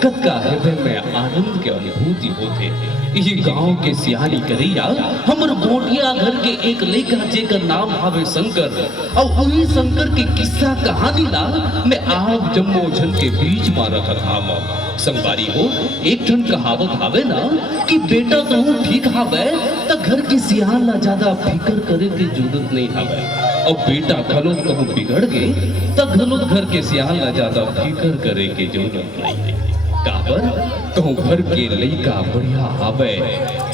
कद का हृदय में आनंद के अनुभूति होते। ये गांव के सियानी करैया हमर गोटिया घर के एक लड़का जेकर नाम आवे शंकर और वही शंकर के किस्सा कहानी ला मैं आप जम्मो जन के बीच में रखत हाव। संगवारी हो एक ठन कहावत हावे ना कि बेटा तो ठीक हावे त घर के सियान ला ज्यादा फिकर करे के जरूरत नहीं हावे और बेटा खलो कहूं बिगड़ गए त घलो घर के सियान ला ज्यादा फिकर करे के जरूरत नहीं है। काबर कहूं घर के लइका बढ़िया आवे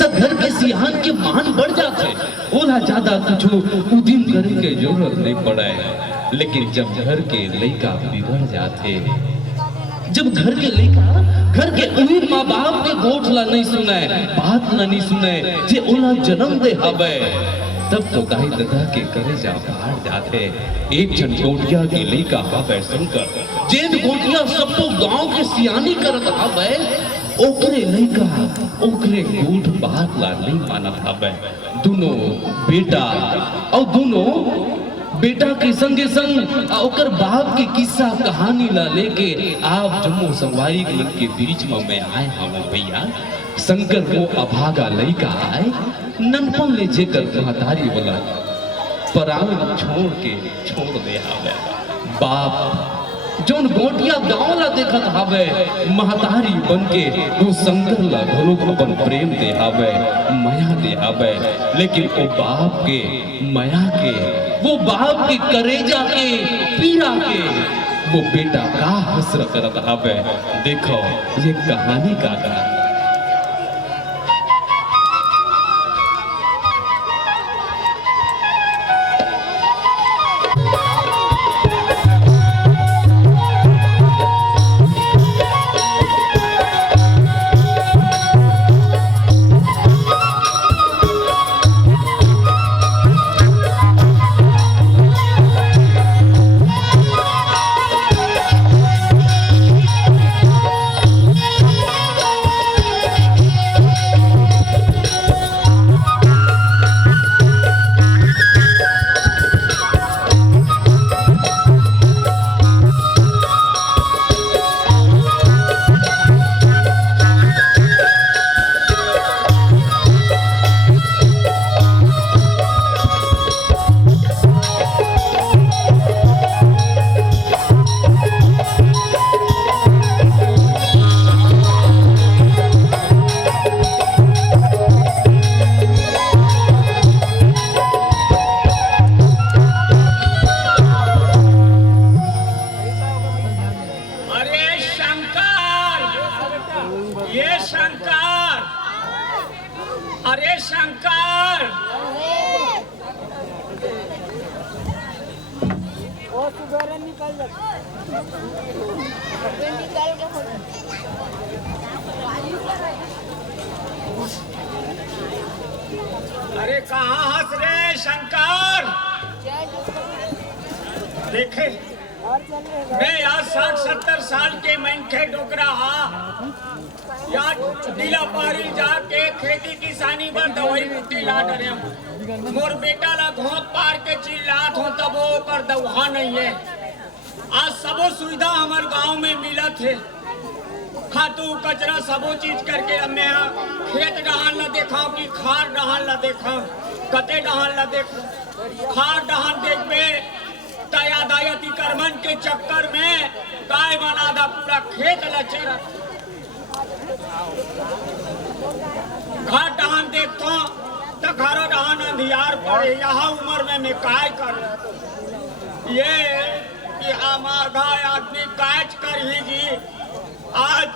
त घर के सियान के मान बढ़ जाते, ओला ज्यादा कुछ उदिम करे के जरूरत नहीं पड़े। लेकिन जब घर के लइका बिगड़ जाते, जब घर के लइका घर के उही माँ बाप के गोठ ला नहीं सुने, बात ला नहीं सुने जे ओला जन्म दे हवे, तब तो गाय दादा के करे जा बाहर जाते। एक जन गोटिया के लइका हवे शंकर, जेन गोटिया सबको गांव के सियानी करत हवे, ओकरे लइका ओकरे गोठ बात ला नहीं मानत हवे। दोनों बेटा और दोनों बेटा के संगे संग ओकर बाप के किस्सा कहानी ला लेके आप जम्मू संगवारी के बीच में मैं आए हूँ भैया। शंकर वो अभागा लइका आए ननपन ले जेकर महतारी वाला पराल छोड़ दे हावे। बाप जोन गोटिया गांव ला देखत हावे महतारी बनके वो शंकर ला घलो अपन प्रेम दे हावे, माया दे हावे। लेकिन वो बाप के माया के, वो बाप के करेजा के पीड़ा के वो बेटा का हसर करत हावे। देखो ये कहानी का अरे कहाँ हंस रहे शंकर? देखे मैं यहाँ 60-70 साल के मनखे डोकरा यहाँ नीला पारी जाके खेती किसानी पर दवाई बूटी ला डरे मोर बेटा ला घोंक पार के चिल्लात हो तब वो पर दवा नहीं है। आज सबो सुविधा हमारे गांव में मिलत है, खातू कचरा सबो चीज करके अब मैं खेत डहान ला देखा कि खार डहान ला देखा, कते डहान ला देखा, खार डहान देख पे तयादायती कर्मन के चक्कर में गाय बनादा पूरा खेत ला चरा। घर डहान देखता तो घर डहान अंधियार पड़े, यहाँ उम्र में मैं काय कर ये कि हमारा आदमी काज कर ही जी। आज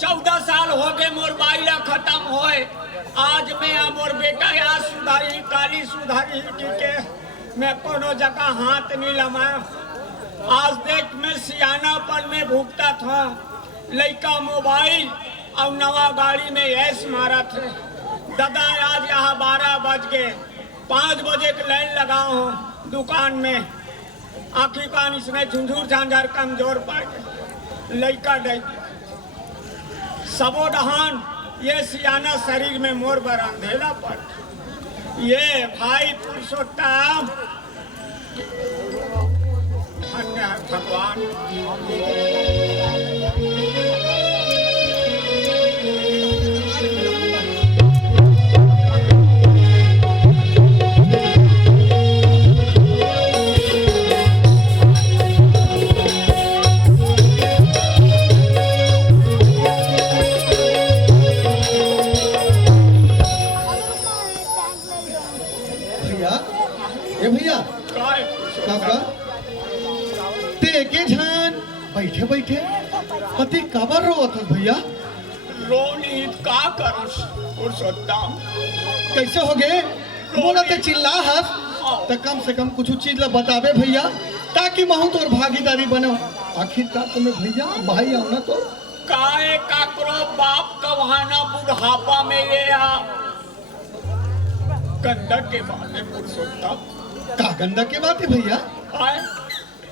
14 साल हो गए मोर बाइला खत्म होए, आज मैं मोर बेटा यहाँ सुधारी काली सुधारी के मैं कोनो जगह हाथ नहीं लमाया। आज देख मैं सियानापन में भुगता था, लड़का मोबाइल और नवा गाड़ी में ऐस मारा थे। दादा आज यहाँ 12 बज गए, 5 बजे के लाइन लगा हूँ दुकान में, आखिर कान इसमें झुंझुर झांझर कमजोर पड़ गए। लड़का डे सबो डहान ये सियाना शरीर में मोर बर अंधेला पड़। ये भाई पुरुषोत्तम धन्य है भगवान। भैया काका ते के झान बैठे बैठे पति काबर रोवत हस भैया? रोनी का करस पुरुषोत्तम? कैसे हो गए? बोला ते चिल्ला हस तो कम से कम कुछ चीज ला बतावे भैया, ताकि महू तोर भागीदारी बनो। आखिरकार तुम्हें भैया भाई आओ ना तो काए काकरो बाप कवाना बुढ़ापा में ये आ गंदक के बाद है पुरुषोत्तम। कागंदा के बात है भैया? आए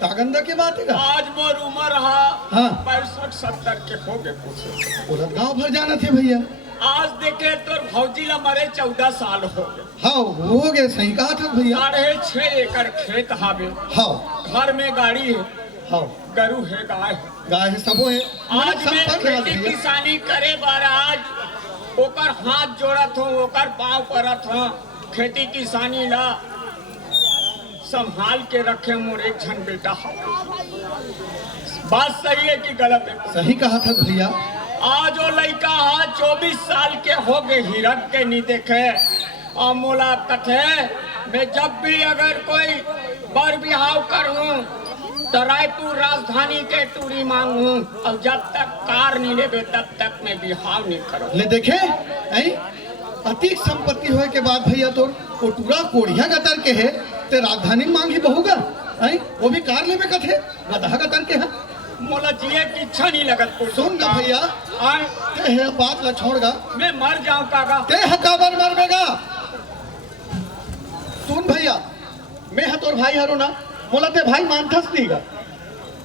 कागंदा के बात है का? आज मोर उम्र हा हाँ 65-70 के हो गए पुरुषोत्तम। बोला गांव भर जाना थे भैया। आज देखे तो भौजी ला मरे 14 साल हो गए। हाँ हो गए, सही कहा था भैया। 6.5 एकड़ खेत हावे। हाँ घर में गाड़ी है, हाँ गरु है, गाय है। गाय है, सबो है। आज सब मैं पर डाल खेती भैया। किसानी करे बार आज ओकर हाथ जोड़त हो, ओकर पाँव परत हो। खेती किसानी ला संभाल के रखे मोर एक झन बेटा। बात सही है कि गलत है? सही कहा था भैया। आज वो लड़का हा 24 साल के हो गए, हिरक के नहीं देखे। और मोला कथे मैं जब भी अगर कोई बर बिहाव करूं तो रायपुर राजधानी के टूरी मांगू, और जब तक कार नहीं लेबे तब तक मैं बिहाव नहीं करूं। ले देखे अतिक संपत्ति होए के बाद भैया तो टूरा कोढ़िया गतर के है ते राजधानी मांगी बहुगा वो भी कार लेबे कथे गधा गतर के है। मोला जिए की इच्छा नहीं लगत। सुन ना भैया, आए ते है बात ला छोड़गा, मैं मर जाऊं कागा। ते हकाबर मरबेगा। सुन भैया, मैं है तोर भाई हरो ना, मोला ते भाई मानथस नहींगा,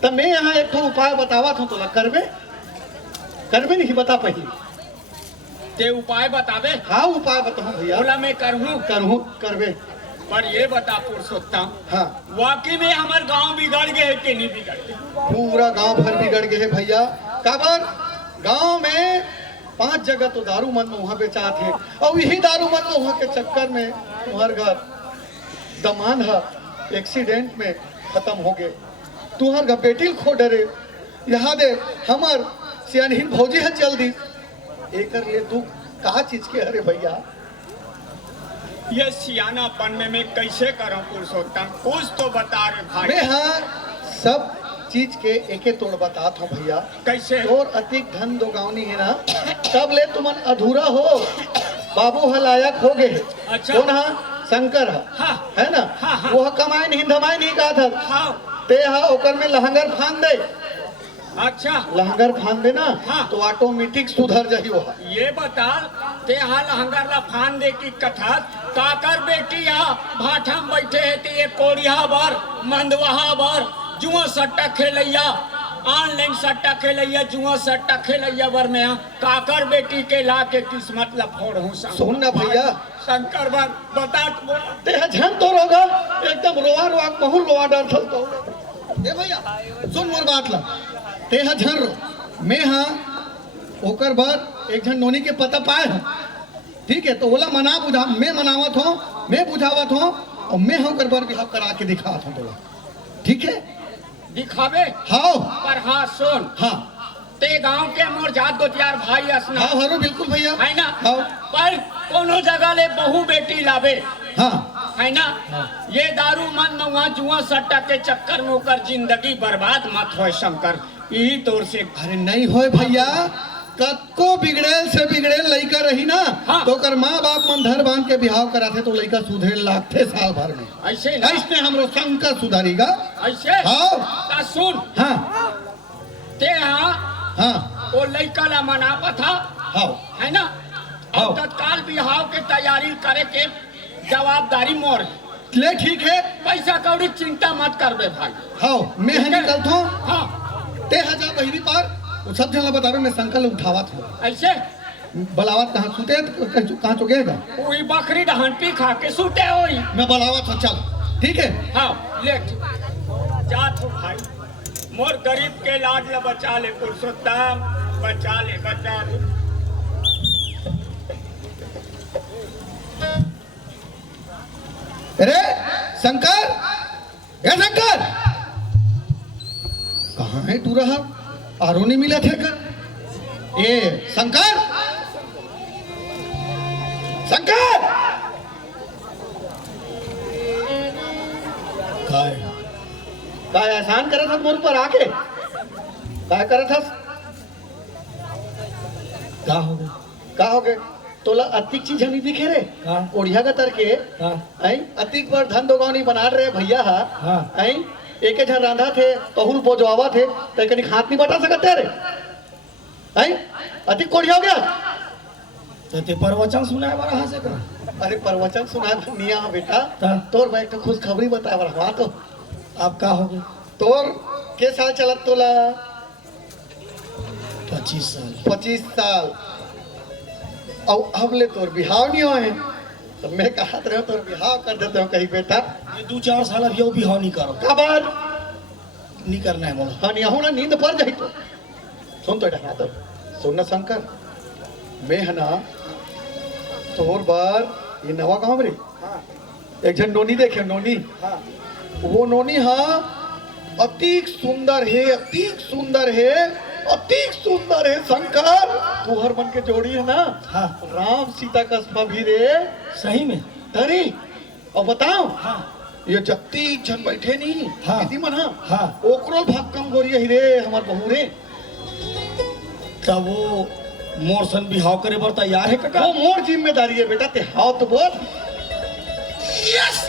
तब मैं यहाँ एक तो उपाय बतावा था तोला करबे करबे नहीं बता पहली। ते उपाय बतावे? हाँ उपाय बताऊं भैया। बोला मैं करहूं करबे। पर ये बता पुरुषोत्तम, हाँ वाकई में हमार गांव बिगड़ गए है कि नहीं बिगड़ गए? पूरा गांव भर बिगड़ गए है भैया। काबर गांव में 5 जगह तो दारू मन में वहाँ बेचा थे, और यही दारू मन में वहाँ के चक्कर में तुम्हार घर दमान है एक्सीडेंट में खत्म हो गए। तुम्हार घर बेटी खो डरे। यहाँ दे हमार सियानहीन भौजी है चल दी एक लिए तू कहा चीज के अरे भैया? ये सियानापन में मैं कैसे करूं पुरुषोत्तम? कुछ तो बता रे भाई। मैं हाँ सब चीज के एके तोड़ बताता हूँ भैया। कैसे? तोर अतिक धन दो गावनी है ना, तब ले तुमन अधूरा हो। बाबू है लायक हो गए। अच्छा। कौन है? शंकर है। हाँ। है ना? हाँ, हाँ। वो कमाए नहीं धमाए नहीं कहा था। हाँ। ते हा ओकर में लहंगर फान दे। अच्छा। लहंगर फान दे ना। हाँ। तो ऑटोमेटिक सुधर जाही वो। ये बता ते हाल हंगर ला फान दे की कथा काकर बेटी यहाँ भाठा में बैठे है ते ये कोड़िया बर मंदवहा बर जुआ सट्टा खेलैया ऑनलाइन सट्टा खेलैया जुआ सट्टा खेलैया बर में काकर बेटी के ला के किस्मत ला फोड़ हूँ। सुन ना भैया, शंकर बर बता ते हा झन तो होगा एकदम रोआ रोआ बहु रोआ डर थल तो ए भैया सुन मोर बात ला। ते हा झन रो, मैं हाँ ओकर बाद एक झन नोनी के पता पाए हूँ, ठीक है? तो ओला मना बुझा मैं मनावत हूँ, मैं बुझावत हूँ, और मैं होकर बार बिहाव करा के दिखावत हूँ तोला, ठीक है? दिखावे? हाँ पर हाँ सुन, हाँ ते गांव के मोर जात गोतियार भाई असना हाँ हरो बिल्कुल भैया है ना? हाँ पर कोनो जगह ले बहु बेटी लावे हाँ है ना? ये दारू मन नवा जुआ सट्टा के चक्कर में होकर जिंदगी बर्बाद मत हो शंकर। यही तौर से अरे नहीं होए भैया, कतको बिगड़ेल से बिगड़ेल लड़का रही ना। हाँ। तो कर माँ बाप मन धर बांध के बिहाव कराथे तो लड़का सुधरे लागथे साल भर में। ऐसे ना? ऐसने हमरो शंकर सुधारीगा। ऐसे? हाँ ता सुन, हाँ ते हाँ हाँ वो लड़का ला मनापा था हाँ है ना? हाँ। अब तत्काल बिहाव के तैयारी करे के जवाबदारी मोर है। ले ठीक है। पैसा कौड़ी चिंता मत कर बे भाई। हाँ मैं है निकलता हूँ। हाँ ते हजार बहिरी पार वो सब जगह बतावे मैं शंकर उठावा था। ऐसे बलावत कहाँ सूते कहाँ चुकेगा? वही बकरी हंटी खा के सूते होई। मैं बलावत हो, चल ठीक है। हाँ ले जा तो भाई, मोर गरीब के लाड ल बचा ले पुरुषोत्तम, बचा ले बचा ले। अरे शंकर, ए शंकर, कहाँ है तू रहा? आरो नहीं मिला थे कर। ए शंकर, शंकर, काय एहसान करे था मोर पर आके? काय करे था? का हो गए? का हो गए? तोला अतिक चीज नहीं दिखे रे? हाँ। ओढ़िया का तर के हाँ। आई अतिक पर धन दोगानी बना रहे भैया हा। हाँ। आई एक जन रांधा थे, तहुल बोझवावा थे, तो कहीं हाथ नहीं बटा सकते रे। आई अतिक कोढ़िया हो गया। तो ते प्रवचन सुनाए वाला हां से का? अरे प्रवचन सुना निया बेटा, हाँ। तोर भाई तो खुश खबरी बता रहा तो। आप का हो गए? तोर के साल चलत तोला? 25 साल। 25 साल। और अब ले तोर बिहाव नहीं हुए, तो मैं कहा रहे तोर बिहाव कर देते हो कहीं बेटा। ये 2-4 साल अभी भी हां नहीं करो। का बात? नहीं करना है मोला। हाँ नहीं हूँ ना, नींद पड़ जाए तो सुन तो डरा तो सुन ना शंकर, मैं है ना तोर बार ये नवा गाँव रे। एक जन नोनी देखे, नोनी वो नोनी हाँ अतिक सुंदर है, अतिक सुंदर है, अतिक सुंदर है शंकर। तू हर मन के जोड़ी है ना। हाँ। राम सीता का भी रे। सही में? अरे और बताओ, हाँ। ये जत्ती जन बैठे नहीं। हाँ। किसी मन हाँ। हाँ। ओकरो भाग कम गोरिया ही रे हमार बहू रे। तब वो मोर सन बिहाव करे बर तैयार है काका? वो मोर जिम्मेदारी है बेटा, ते हाँ तो बोल। यस,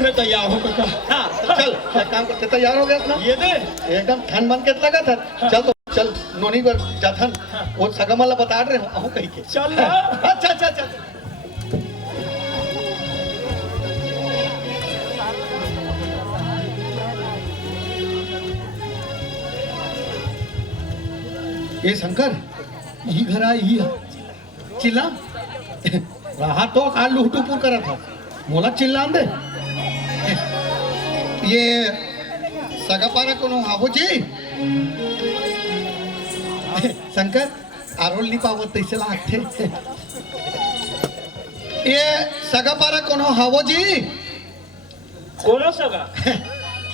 मैं तैयार हूँ काका। हाँ तो चल एक काम करते, तैयार हो गया अपना? ये दे। एकदम ठंड बन के लगा था। चल तो चल नोनी पर जाथन। वो सगम वाला बता रहे हो आहू कहीं के। चल ना। अच्छा अच्छा अच्छा। ये शंकर, ये घर आई चिल्ला रहा तो काल लुटूपुर करा था, मोला चिल्ला दे। ये सगा पारा कोनो हावो जी शंकर आरोल नहीं पावत तैसे लागते। ये सगा पारा कोनो हावो जी? कोनो सगा?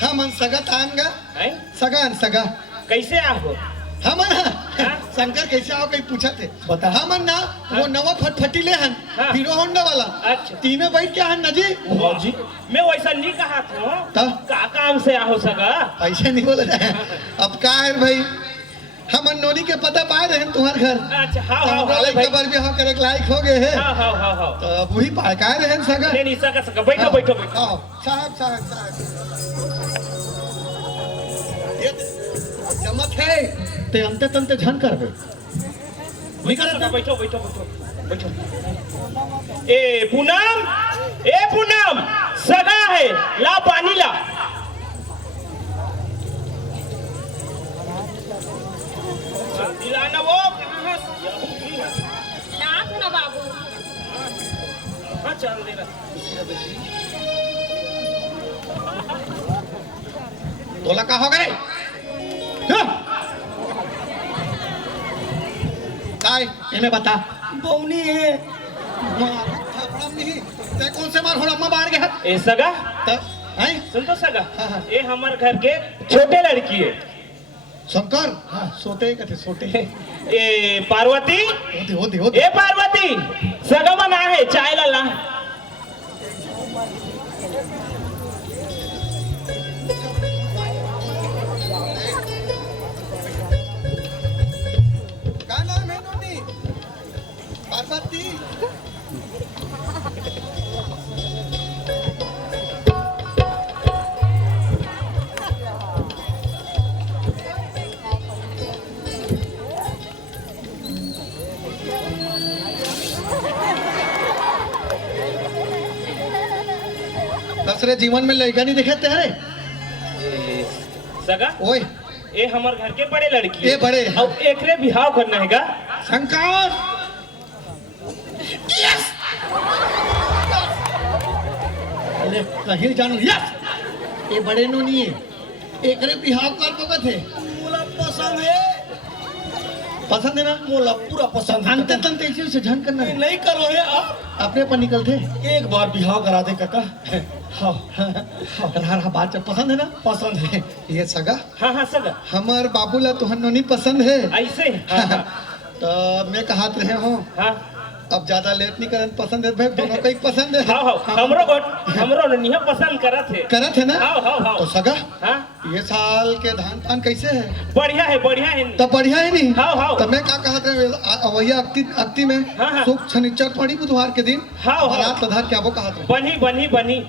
हाँ मन सगा तांगा हैं? सगा सगा कैसे आओ? हम शंकर कैसे आओ कहीं पूछा थे। बता। हम ना वो नवा फटफटीले हन, हाँ। हीरो होंडा वाला। अच्छा। तीने बैठ के हन ना जी। वाह जी। मैं वैसा नहीं कहा था। तो? का काम से आओ सगा? ऐसे नहीं बोला जाए। अब का है भाई, हम नोनी के पता पाए रहे तुम्हारे घर। अच्छा हाँ हाँ हमरा हाँ लइका भाई। बार भी हाँ करे के लायक हो गए हैं। हाँ हाँ हाँ हाँ। तो अब वही पाए का रहे सगा। नहीं नहीं सगा सगा, बैठो बैठो बैठो। आओ साहब साहब साहब, ये चमक है ते अंते तंते झन करबे। बैठो सगा, बैठो बैठो बैठो बैठो। ए पूनम सगा है, ला पानी ला। दिलाना वो लाख ना बाबू। हाँ चल देना। तोला का हो गए? काय इन्हें बता। बौनी है। ते कौन से मार हो अम्मा बाहर गया? ए सगा तो हैं सुन तो सगा, हाँ, हाँ। ये हमारे घर के छोटे लड़की है। शंकर। हाँ सोते कथे सोते। ए पार्वती, होते ए पार्वती सगा मना है, चाय ला ला। का नाम है नोनी? पार्वती। दूसरे जीवन में लड़का नहीं दिखे तेरे? सगा ओए ये हमारे घर के बड़े लड़की ये बड़े, हाँ। और एकरे बिहाव करना हैगा। शंकर यस अरे कहीं जानो यस ये बड़े नो नहीं है एक रे बिहाव कर बगत है मोला पसंद है पसंद है ना मोला पूरा पसंद है अंते तंते इसी से झन करना है नहीं करो है आप अपने पर निकलते एक बार बिहाव करा दे काका हाँ हाँ बात जब पसंद है ना पसंद है ये सगा हाँ हाँ सगा हमार बाबूला तुहनो नहीं पसंद है ऐसे हाँ हाँ तो मैं कहात रहे हूँ हाँ अब ज्यादा लेट नहीं करन पसंद है भाई दोनों को एक पसंद है हाँ हाँ हमरो नहीं पसंद करत है करत है ना हाँ हाँ हाँ तो सगा हाँ ये साल के धान पान कैसे है बढ़िया है तो बढ़िया है नहीं हाँ, हाँ। तो मैं क्या कहत रहे वही अक्ति में हाँ, हाँ। सुख शनिचर पड़ी बुधवार के दिन हाँ, हाँ। बारात लधार क्या वो कहत रहे बनी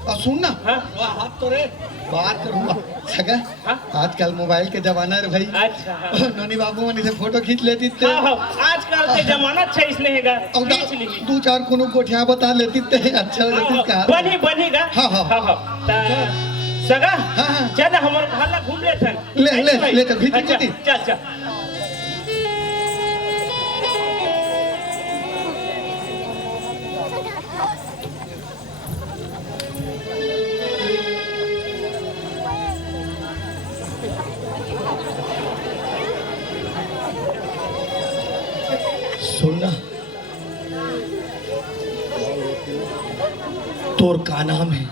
और सुन ना हाँ हाथ तो रे बात करूंगा सगा हाँ। आजकल मोबाइल के जमाना है भाई अच्छा हाँ नोनी बाबू मनी से फोटो खींच लेती थे हाँ हाँ आजकल के जमाना अच्छा इसलिए हैगा और खींच ली दो चार कोनो गोठिया बता लेती थे अच्छा हाँ, लेती हाँ, कहा बनेगा हाँ, हाँ। हाँ हाँ ता- सगा हाँ, हाँ। चल हमारे घर ला घूम ले थन ले चल भीतर अच्छा, भीतर। चल चल सुनना तोर का नाम है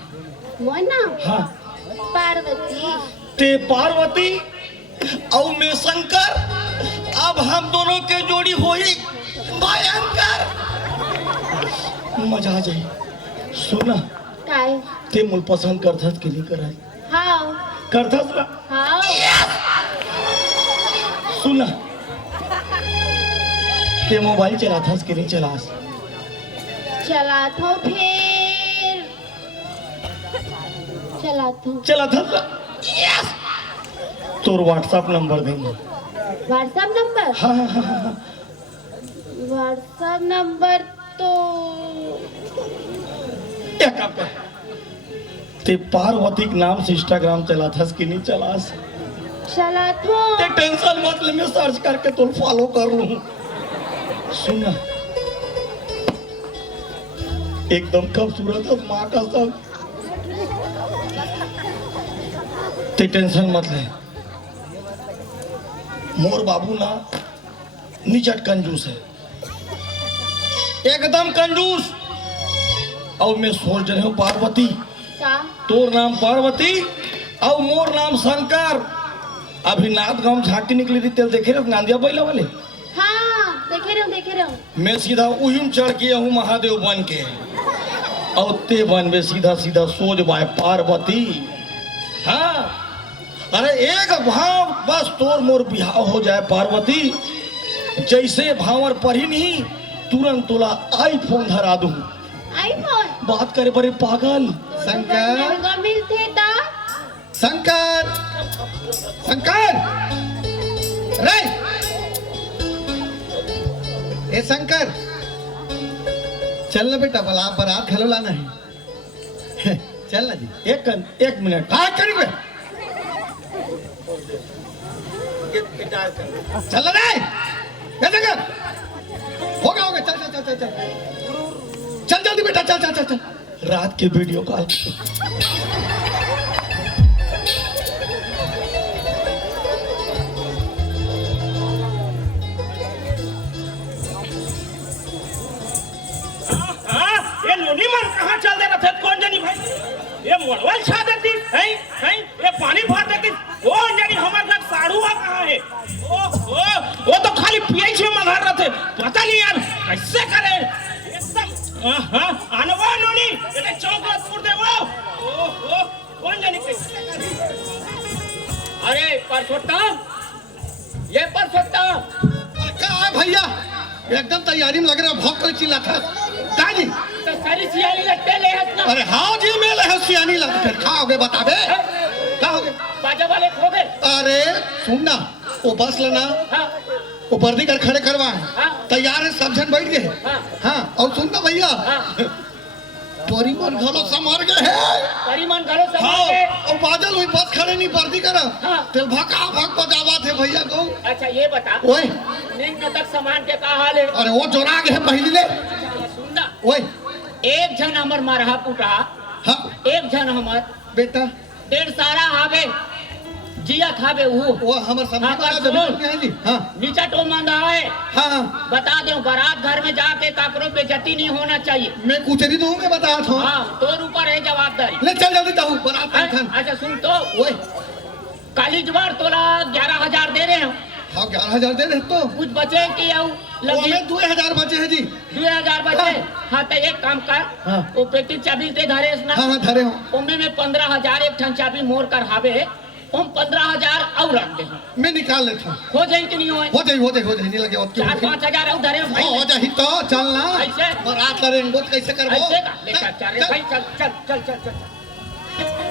मोना हाँ पार्वती ते पार्वती और मैं शंकर अब हम दोनों के जोड़ी होई भयंकर मजा आ जाए सुना काय ते मुल पसंद करथस कि नहीं करत हाउ करथस ना हाउ सुना ते मोबाइल चलाथस कि नहीं चलास चला तो फिर चला तो चलाथस ना तोर व्हाट्सएप नंबर देंगे व्हाट्सएप नंबर हाँ हाँ हाँ हाँ व्हाट्सएप नंबर तो एक काम कर ते पार्वती के नाम से इंस्टाग्राम चलाथस कि नहीं चलास चला तो ते टेंशन मत ले मैं सर्च करके तो फॉलो कर लूं सुनना एकदम खूबसूरत है माँ का सब ते टेंशन मत ले मोर बाबू ना निचट कंजूस है एकदम कंजूस और मैं सोच रही हूँ पार्वती का तोर नाम पार्वती और मोर नाम शंकर अभी नाथ गांव झांकी निकली थी तेल देखे रहे नांदिया बैला वाले हाँ देखे रहो मैं सीधा उहिम चढ़ के हूँ महादेव बन के और ते बन में सीधा सीधा सोच बाय पार्वती हाँ अरे एक भाव बस तोर मोर बिहाव हो जाए पार्वती जैसे भावर पढ़ी नहीं तुरंत तोला आईफोन धरा दूं आईफोन बात करे बड़े पागल शंकर महंगा मिलते ता शंकर शंकर रे ए शंकर चल ना बेटा बला बारात खेलो लाना है चल ना जी एक मिनट हाँ करी बे चल ना रे ए शंकर हो गया चल चल चल चल चल जल्दी बेटा चल चल चल चल रात के वीडियो कॉल ये नोनी मन कहाँ चल दे रहे थे कौन जानी भाई ये मोड़वल छा देती है ये पानी भर देती वो जानी हमारे घर साड़ुआ कहाँ है वो तो खाली पीएच में मगर रहे थे पता नहीं यार कैसे करे एकदम आने वो नोनी ये चौकलेट फूट दे वो कौन जानी कैसे करे अरे परसोत्तम ये परसोत्तम क्या है भैया एकदम तैयारी में लग रहा है भौंक कर चिल्ला था दादी तो सारी सियाली लगते ले हंसना अरे हाँ जी मैं लहसियानी लग कर खाओगे बताबे खाओगे बाजा वाले खो गए अरे सुन ना वो बस लेना हाँ वो वर्दी कर खड़े करवा हाँ। तैयार है सब जन बैठ गए हाँ। हाँ और सुन ना भैया हाँ। तोरी मन घलो समर गए है परिमान करो सब हाँ के और बादल हुई बस खड़े नहीं वर्दी करा हाँ। तेल भका भक बजावा थे भैया को अच्छा ये बता ओए नींद तक सामान के का हाल है अरे वो जोरा गए पहले ले ओए एक जन हमर मरहा पुटा हाँ एक जन हमर बेटा डेढ़ सारा हावे जिया खावे वो हमर समझ हाँ, वाला बस जमीन सुन। में है जी हाँ नीचा टो मंदा है हाँ हाँ बता दो बारात घर में जाके काकरो बेइज्जती नहीं होना चाहिए मैं कुछ नहीं दूँ मैं बता था हाँ तोर ऊपर है जवाबदारी ले चल जल्दी ताऊ बारात का खान अच्छा सुन तो ओए काली जवार तोला 11,000 दे रहे हो हाँ 11,000 दे रहे तो कुछ बचे कि आऊ वो लगी हमें 2,000 बचे हैं जी 2,000 बचे हाँ तो एक काम कर हाँ। वो पेटी चाबी दे धरे ना हाँ हाँ धरे हो उनमें में 15,000 एक ठन चाबी मोड़ कर हावे हम 15,000 और रख दे मैं निकाल लेता हूँ हो जाए कि नहीं होए हो जाए नहीं लगे और क्यों 4-5,000 और धरे भाई हो जाए तो चलना ऐसे? बारात करेंगे वो कैसे करबो ऐसे का लेकर चल रे भाई चल चल चल चल चल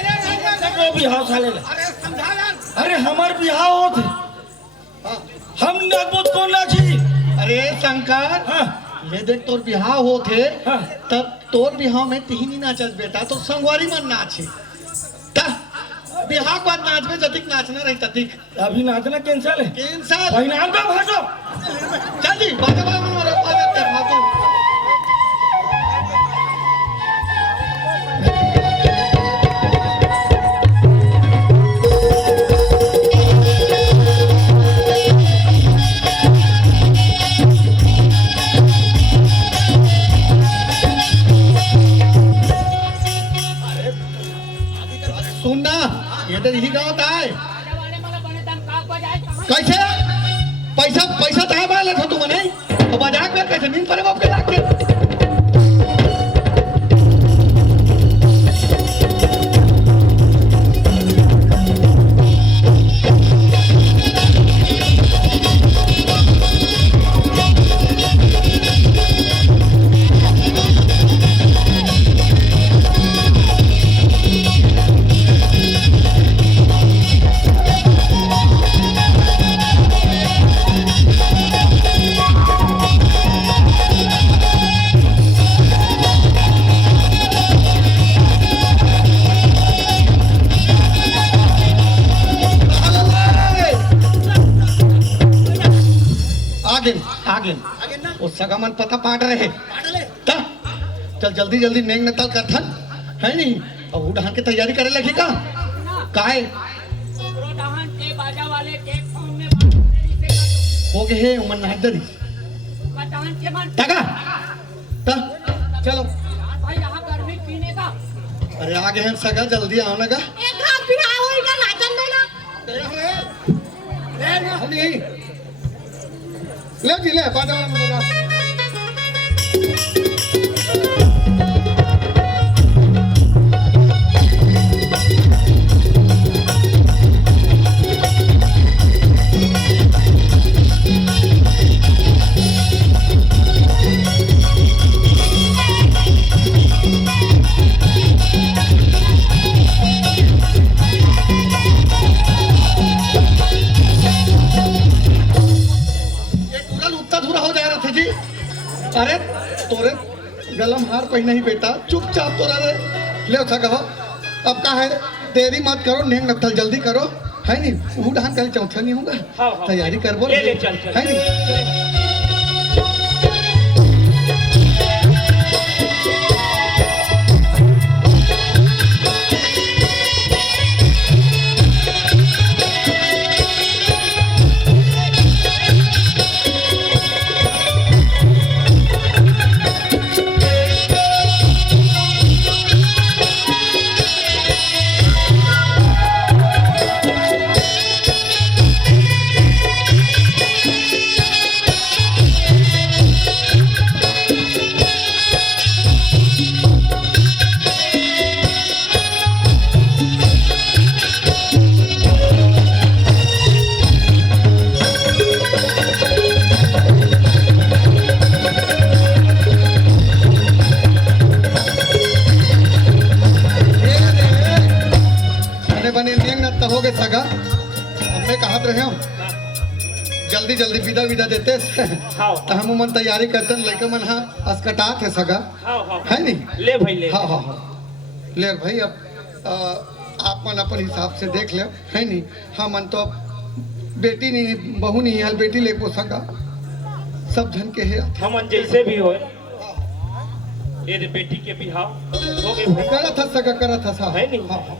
बिहाव साले ले। अरे समझा यार अरे हमार बिहाव होत है। हाँ। हम नागबोध कौन ना छी अरे शंकर हाँ ये देख तोर बिहाव होते हाँ। तब तोर बिहाव में तिहिनी नाचस बेटा तो संगवारी मन नाचे ता बिहाव के बाद नाचबे जतिक नाचना रही ततिक अभी नाचना कैंसल है कैंसल परिणाम का भाषो जल्दी बाजा बाजा मन मारो बाजा ते फालतू सुनना ये तो यही गाँव है कैसे पैसा पैसा था माले था तू मने तो मजाक में कैसे नींद पड़े बाप के लाग के आगे आगे वो सगामन पता पाट रहे ता चल जल्दी जल्दी नेंग नतल कर थन है नहीं अब उड़ान की तैयारी करे लगी का काहे हो गए है उमन नादरी टका ता चलो अरे आगे हैं सगा जल्दी आओ ना का एक हाथ फिर आओ इधर नाचन दो ना ले ना हम यही ले जी ले बाजा वाला मुझे अरे तोरे गलम हार पहने ही बेटा, चुपचाप तोरा रे ले उठा कहो। अब का है, देरी मत करो, नेंग नक्तल जल्दी करो, है नहीं? वो ढान कल चौथा नहीं होगा, हाँ। तैयारी कर बोल, ले चल चल। है नहीं? बने नियंग न तहोगे सगा, हमने कहा रहे हम जल्दी जल्दी विदा विदा देते तो हम मन तैयारी करते लड़के मन हाँ अस्कटात है सगा, है नहीं? ले भाई ले। हाँ हाँ हाँ ले भाई। अब आप मन अपन हिसाब से देख ले, है नहीं? हाँ मन तो अब बेटी नहीं बहू नहीं है, बेटी ले को सगा सब जन के है। हम जैसे भी हो ये बेटी के बिहाव हो गए भाई। करा था सगा, करा था सा, है नहीं? हाँ हाँ।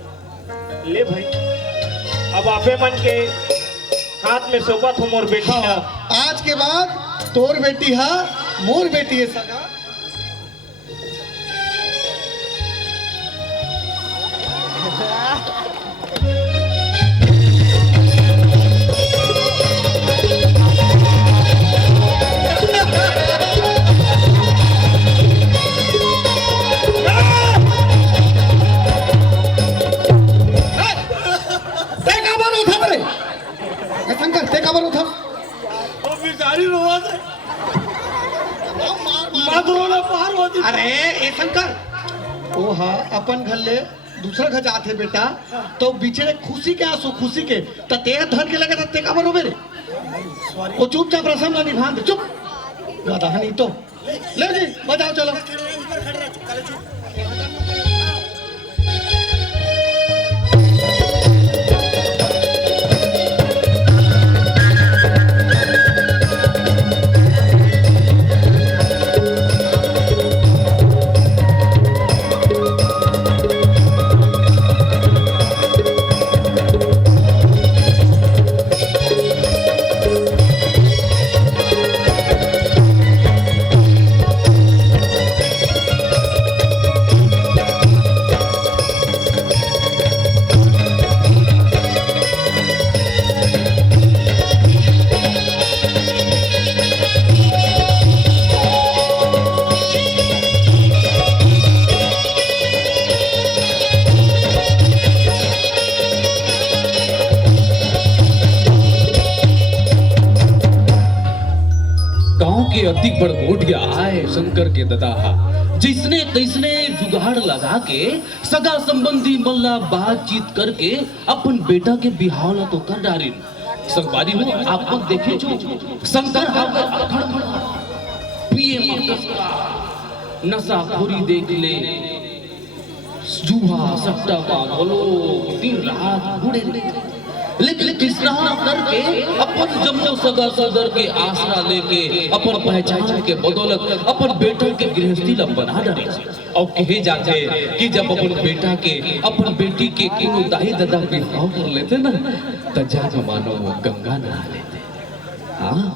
ले भाई, अब आपे मन के हाथ में सोपत हो मोर बेटी। हाँ, आज के बाद तोर बेटी है मोर बेटी है सगा। अरे ए शंकर, ओ हाँ अपन घर ले दूसरा घर जाते बेटा, तो बीचे खुशी के आंसू, खुशी के ते धन के लगे ते का बनो मेरे वो चुपचाप रसम ला निभान दे, चुप गधा नहीं तो ले जी बजाओ चलो। अधिक बड़ गोटिया आए शंकर के ददाहा, जिसने तैसने जुगाड़ लगा के सगा संबंधी मल्ला बातचीत करके अपन बेटा के बिहाव ला तो कर डारिन। संगवारी हो आप लोग देखे जो शंकर पिए मकस का नशाखोरी देख ले, जुआ सट्टा बोलो दिन रात बूढ़े, लेकिन किस तरह करके अपन जम्मू सगा सदर के आसरा लेके अपन पहचान के बदौलत अपन बेटा के गृहस्थी ला बना डाले। और कहे जाते कि जब अपन बेटा के अपन बेटी के कोनो दाई दादा के भाव कर लेते ना तो जान मानो वो गंगा नहा लेते। हाँ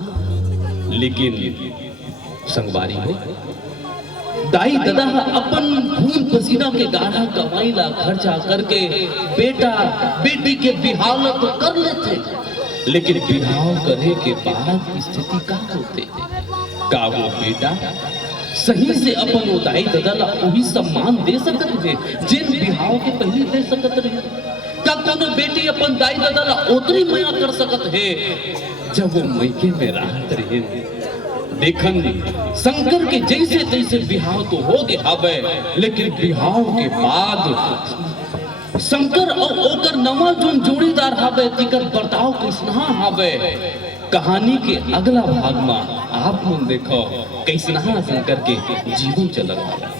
लेकिन संगवारी हो दाई दादा अपन खून पसीना के गाढ़ा कमाई ला खर्चा करके बेटा बेटी के बिहाव तो कर लेते, लेकिन बिहाव करने के बाद स्थिति का होते का वो बेटा सही से अपन वो दाई दादा ला वही सम्मान दे सकत थे जिन बिहाव के पहले दे सकत रहे। का कोनो बेटी अपन दाई दादा ला उतरी माया कर सकत है जब वो मैके में राहत रहे। देखन शंकर के जैसे तैसे बिहाव तो हो गए हवे, लेकिन बिहाव के बाद शंकर और ओकर नवा जोन जोड़ीदार हावे तिकर बर्ताव कैसना हावे कहानी के अगला भाग में आप लोग देखो कैसना शंकर के जीवन चलत हावे।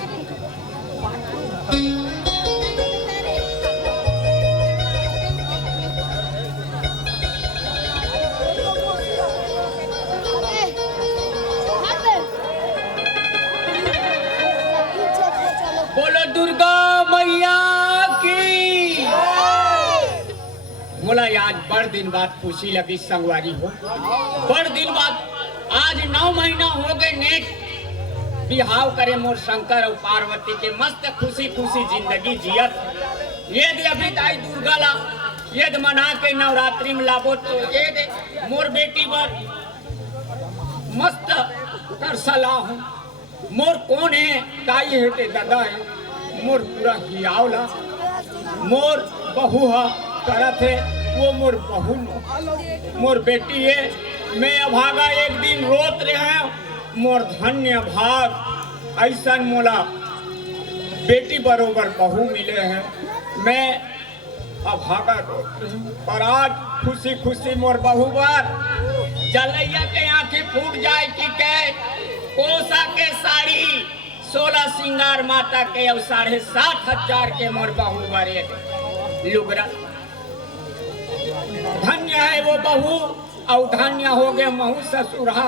बोलो दुर्गा मैया की। बोला आज बड़ दिन बाद खुशी लगी संगवारी हो, बड़ दिन बाद आज 9 महीना हो गए नेक बिहाव करे मोर शंकर और पार्वती के मस्त खुशी खुशी जिंदगी जियत। ये दे अभी ताई दुर्गा ला ये दे मना के नवरात्रि में लाबो तो ये दे मोर बेटी बर मस्त कर सलाह हूँ। मोर कौन है ताई है ते दादा है मोर पूरा हियावला मोर बहू हा करत है वो मोर बहू मोर बेटी है। मैं अभागा एक दिन रोत रहे मोर धन्य भाग ऐसा मोला बेटी बरोबर बहू मिले हैं। मैं अभागा रोत रही हूँ और आज खुशी खुशी मोर बहू बार जलैया के आंखें फूट जाए कि कह कोसा के साड़ी 16 सिंगार माता के और 7,500 के मोर बहू बरे लुगरा। धन्य है वो बहू और धन्य हो गए महू ससुरा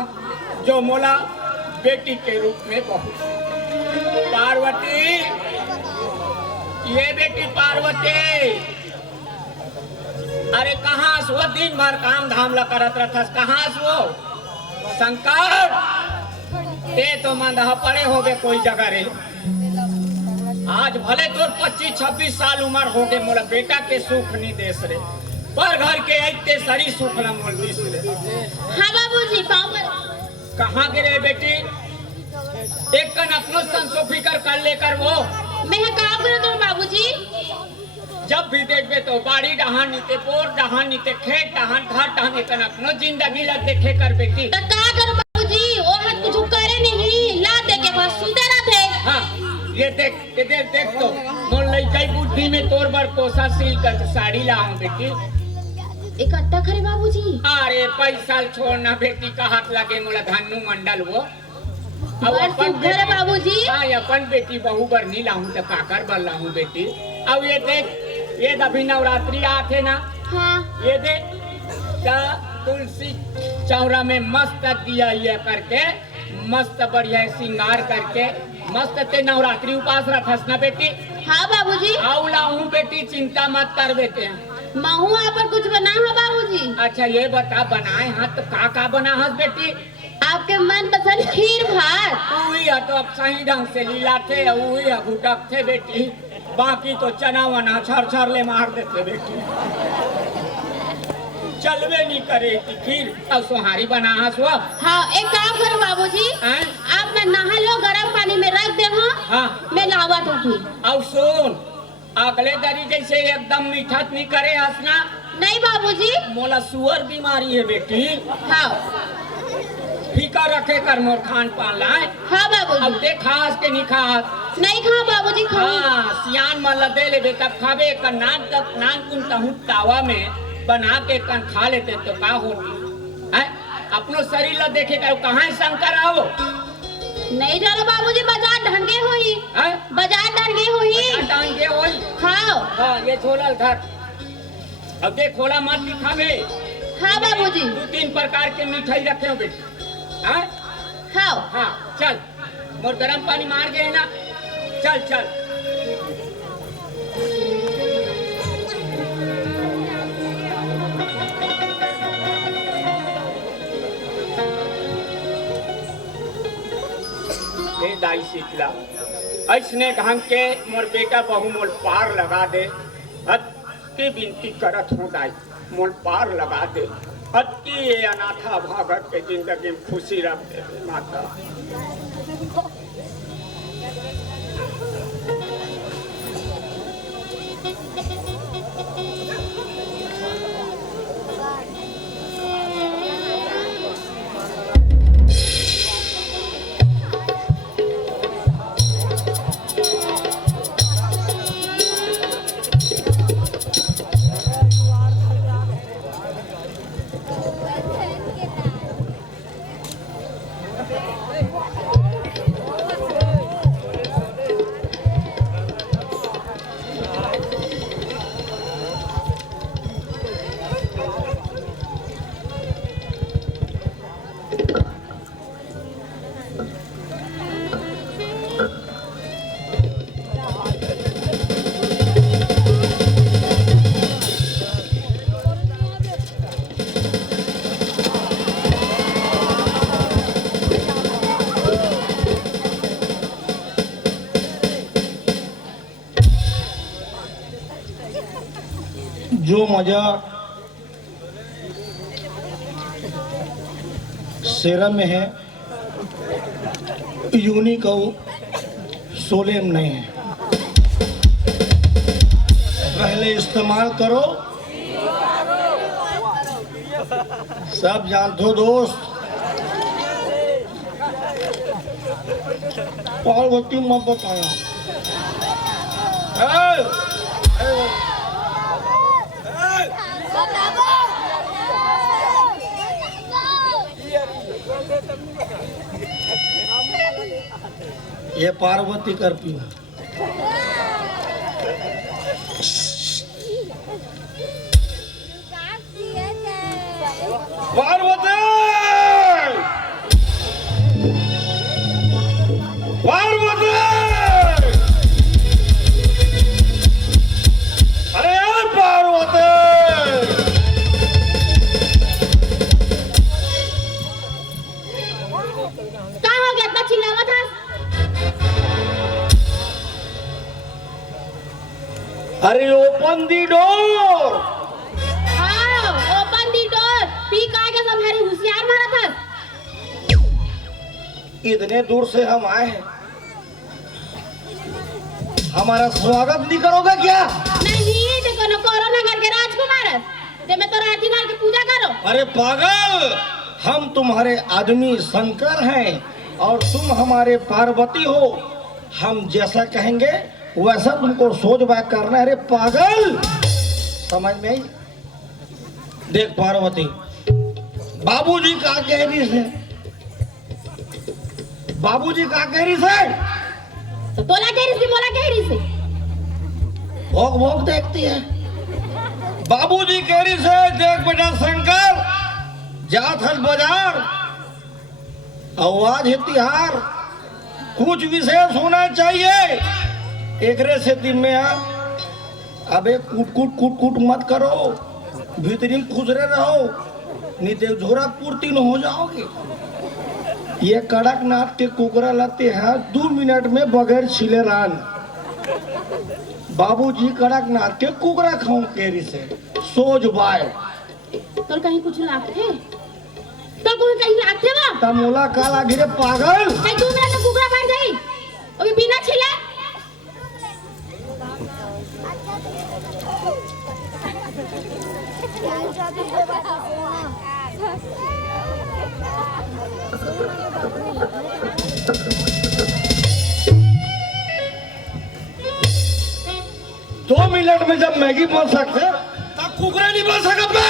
जो मोला बेटी के रूप में बहू। पार्वती ये बेटी पार्वती अरे कहाँ वो दिन भर काम धाम ला करत रहथस कहाँ वो शंकर ते तो मंदहा पड़े हो गए कोई जगह रे। आज भले तोर 25-26 साल उम्र हो गए मोला बेटा के सुख नहीं देस रे पर घर के ऐते सरी सुख न मोल दिस रे। हाँ बाबूजी पाँव कहाँ गिरे बेटी एक कन अपनो संसो फिकर कर लेकर वो मैं काम करूँ तो बाबूजी जब भी देखबे तो बाड़ी डहान नीते पोर डहान नीते खेत डहान घर डहान कन अपनो जिंदगी ला देखे कर बेटी। तो का करूँ बाबूजी वो हाथ कुछ करे नहीं ला दे के पास सुनते रहते। हाँ ये देख देख तो मोर लइकाई बुद्धि में तोर बर कोसा सील कर साड़ी लाऊं बेटी। इकट्ठा करे बाबूजी। अरे पैसा छोड़ना बेटी का हाथ लगे मोला धन्नू मंडल वो घर बाबूजी। हाँ अपन बेटी बहू बर नहीं लाऊं तो काकर बर लाऊं बेटी। अब ये देख ये अभी नवरात्रि आते ना हाँ ये देख तुलसी चौरा में मस्त दिया ये करके मस्त बढ़िया सिंगार करके मस्त ते नवरात्रि उपास रखस ना बेटी। हाँ बाबूजी। आओ लाऊं बेटी चिंता मत कर बेटे हैं। महू आप पर कुछ बना है बाबूजी। अच्छा ये बता बनाए हाँ तो का बना हस बेटी। आपके मन पसंद खीर भात। वही है तो अब सही ढंग से लीला थे वही है घुटक थे बेटी बाकी तो चना वना छर ले मार देते बेटी चलवे नहीं करे खीर अब सोहारी बना हस वो। हाँ एक काम करो बाबूजी आप मैं नहा लो गर्म पानी में रख दे हाँ मैं लावा तो फिर। अब सुन अगले दरी जैसे एकदम मीठा नहीं करे हंसना। नहीं बाबूजी। मोला सुअर बीमारी है बेटी। हाँ फीका रखे कर मोर खान पान लाए। हाँ बाबूजी। अब देख खास के नहीं खास नहीं खा बाबूजी खा। हाँ सियान मन ला दे ले तब खावे का नान कुन तहु तावा में बना के कन खा लेते तो का होती है अपनो शरीर ला देखे कर कहाँ शंकर आओ। नहीं जानो बाबूजी बाजार ढंगे हुई है बाजार ढंगे हुई टांगे होई खाओ। हाँ ये छोलल घर अब देख खोला मत दिखावे। हाँ बाबूजी। 2-3 प्रकार के मिठाई रखे हो बेटी हाँ खाओ। हाँ चल मोर गरम पानी मार गए ना चल चल। दाई शीतला ऐसने ढंग के मोर बेटा बहू मोल पार लगा दे अति विनती करत हूँ दाई मोल पार लगा दे अति अनाथा भागत के जिंदगी में खुशी रख दे माता। जो मजा सेरा में है यूनी का सोले में नहीं है। पहले इस्तेमाल करो, सब जानते हो दोस्त। पार्वती मत बताया। ये पार्वती कर पियो। पार्वती, पार्वती, अरे यार पार्वती, क्या हो गया इतना चिल्लावा था? अरे ओपन दी डोर। हाँ, ओपन दी डोर। पी काय के सब हरी होशियार मारा था। इतने दूर से हम आए हैं, हमारा स्वागत नहीं करोगे क्या? नहीं, देखो ना कोरोना घर के राजकुमार। ते मैं तो राती मार के पूजा करो। अरे पागल, हम तुम्हारे आदमी शंकर हैं और तुम हमारे पार्वती हो। हम जैसा कहेंगे वैसा तुमको सोच बात करना है। अरे पागल, समझ में आई? देख पार्वती, बाबूजी का कह रही से, बाबूजी का कह रही से, तो तोला कह रही से, मोला कह रही से। भोग भोग देखती है। बाबूजी कह रही से, देख बेटा शंकर, जात हल बाजार, आवाज है तिहार, कुछ विशेष होना चाहिए। एकरे से दिन में आ, अबे कूट कूट कूट कूट मत करो, भीतरी खुजरे रहो, नहीं तो झोरा पूर्ति न हो जाओगे। ये कड़कनाथ के कुकरा लाते हैं 2 मिनट में बगैर छिले रान। बाबूजी कड़कनाथ के कुकरा खाऊं केरी से सोच बाय। तो कहीं कुछ लागते? तो कोई कहीं लागते ना? तमोला काला गिरे पागल। कहीं 2 मिनट में कुकरा बन गई। अभी बिना छिले। दो मिनट में जब मैगी बन सकते तब कुकरा नहीं बन सकता।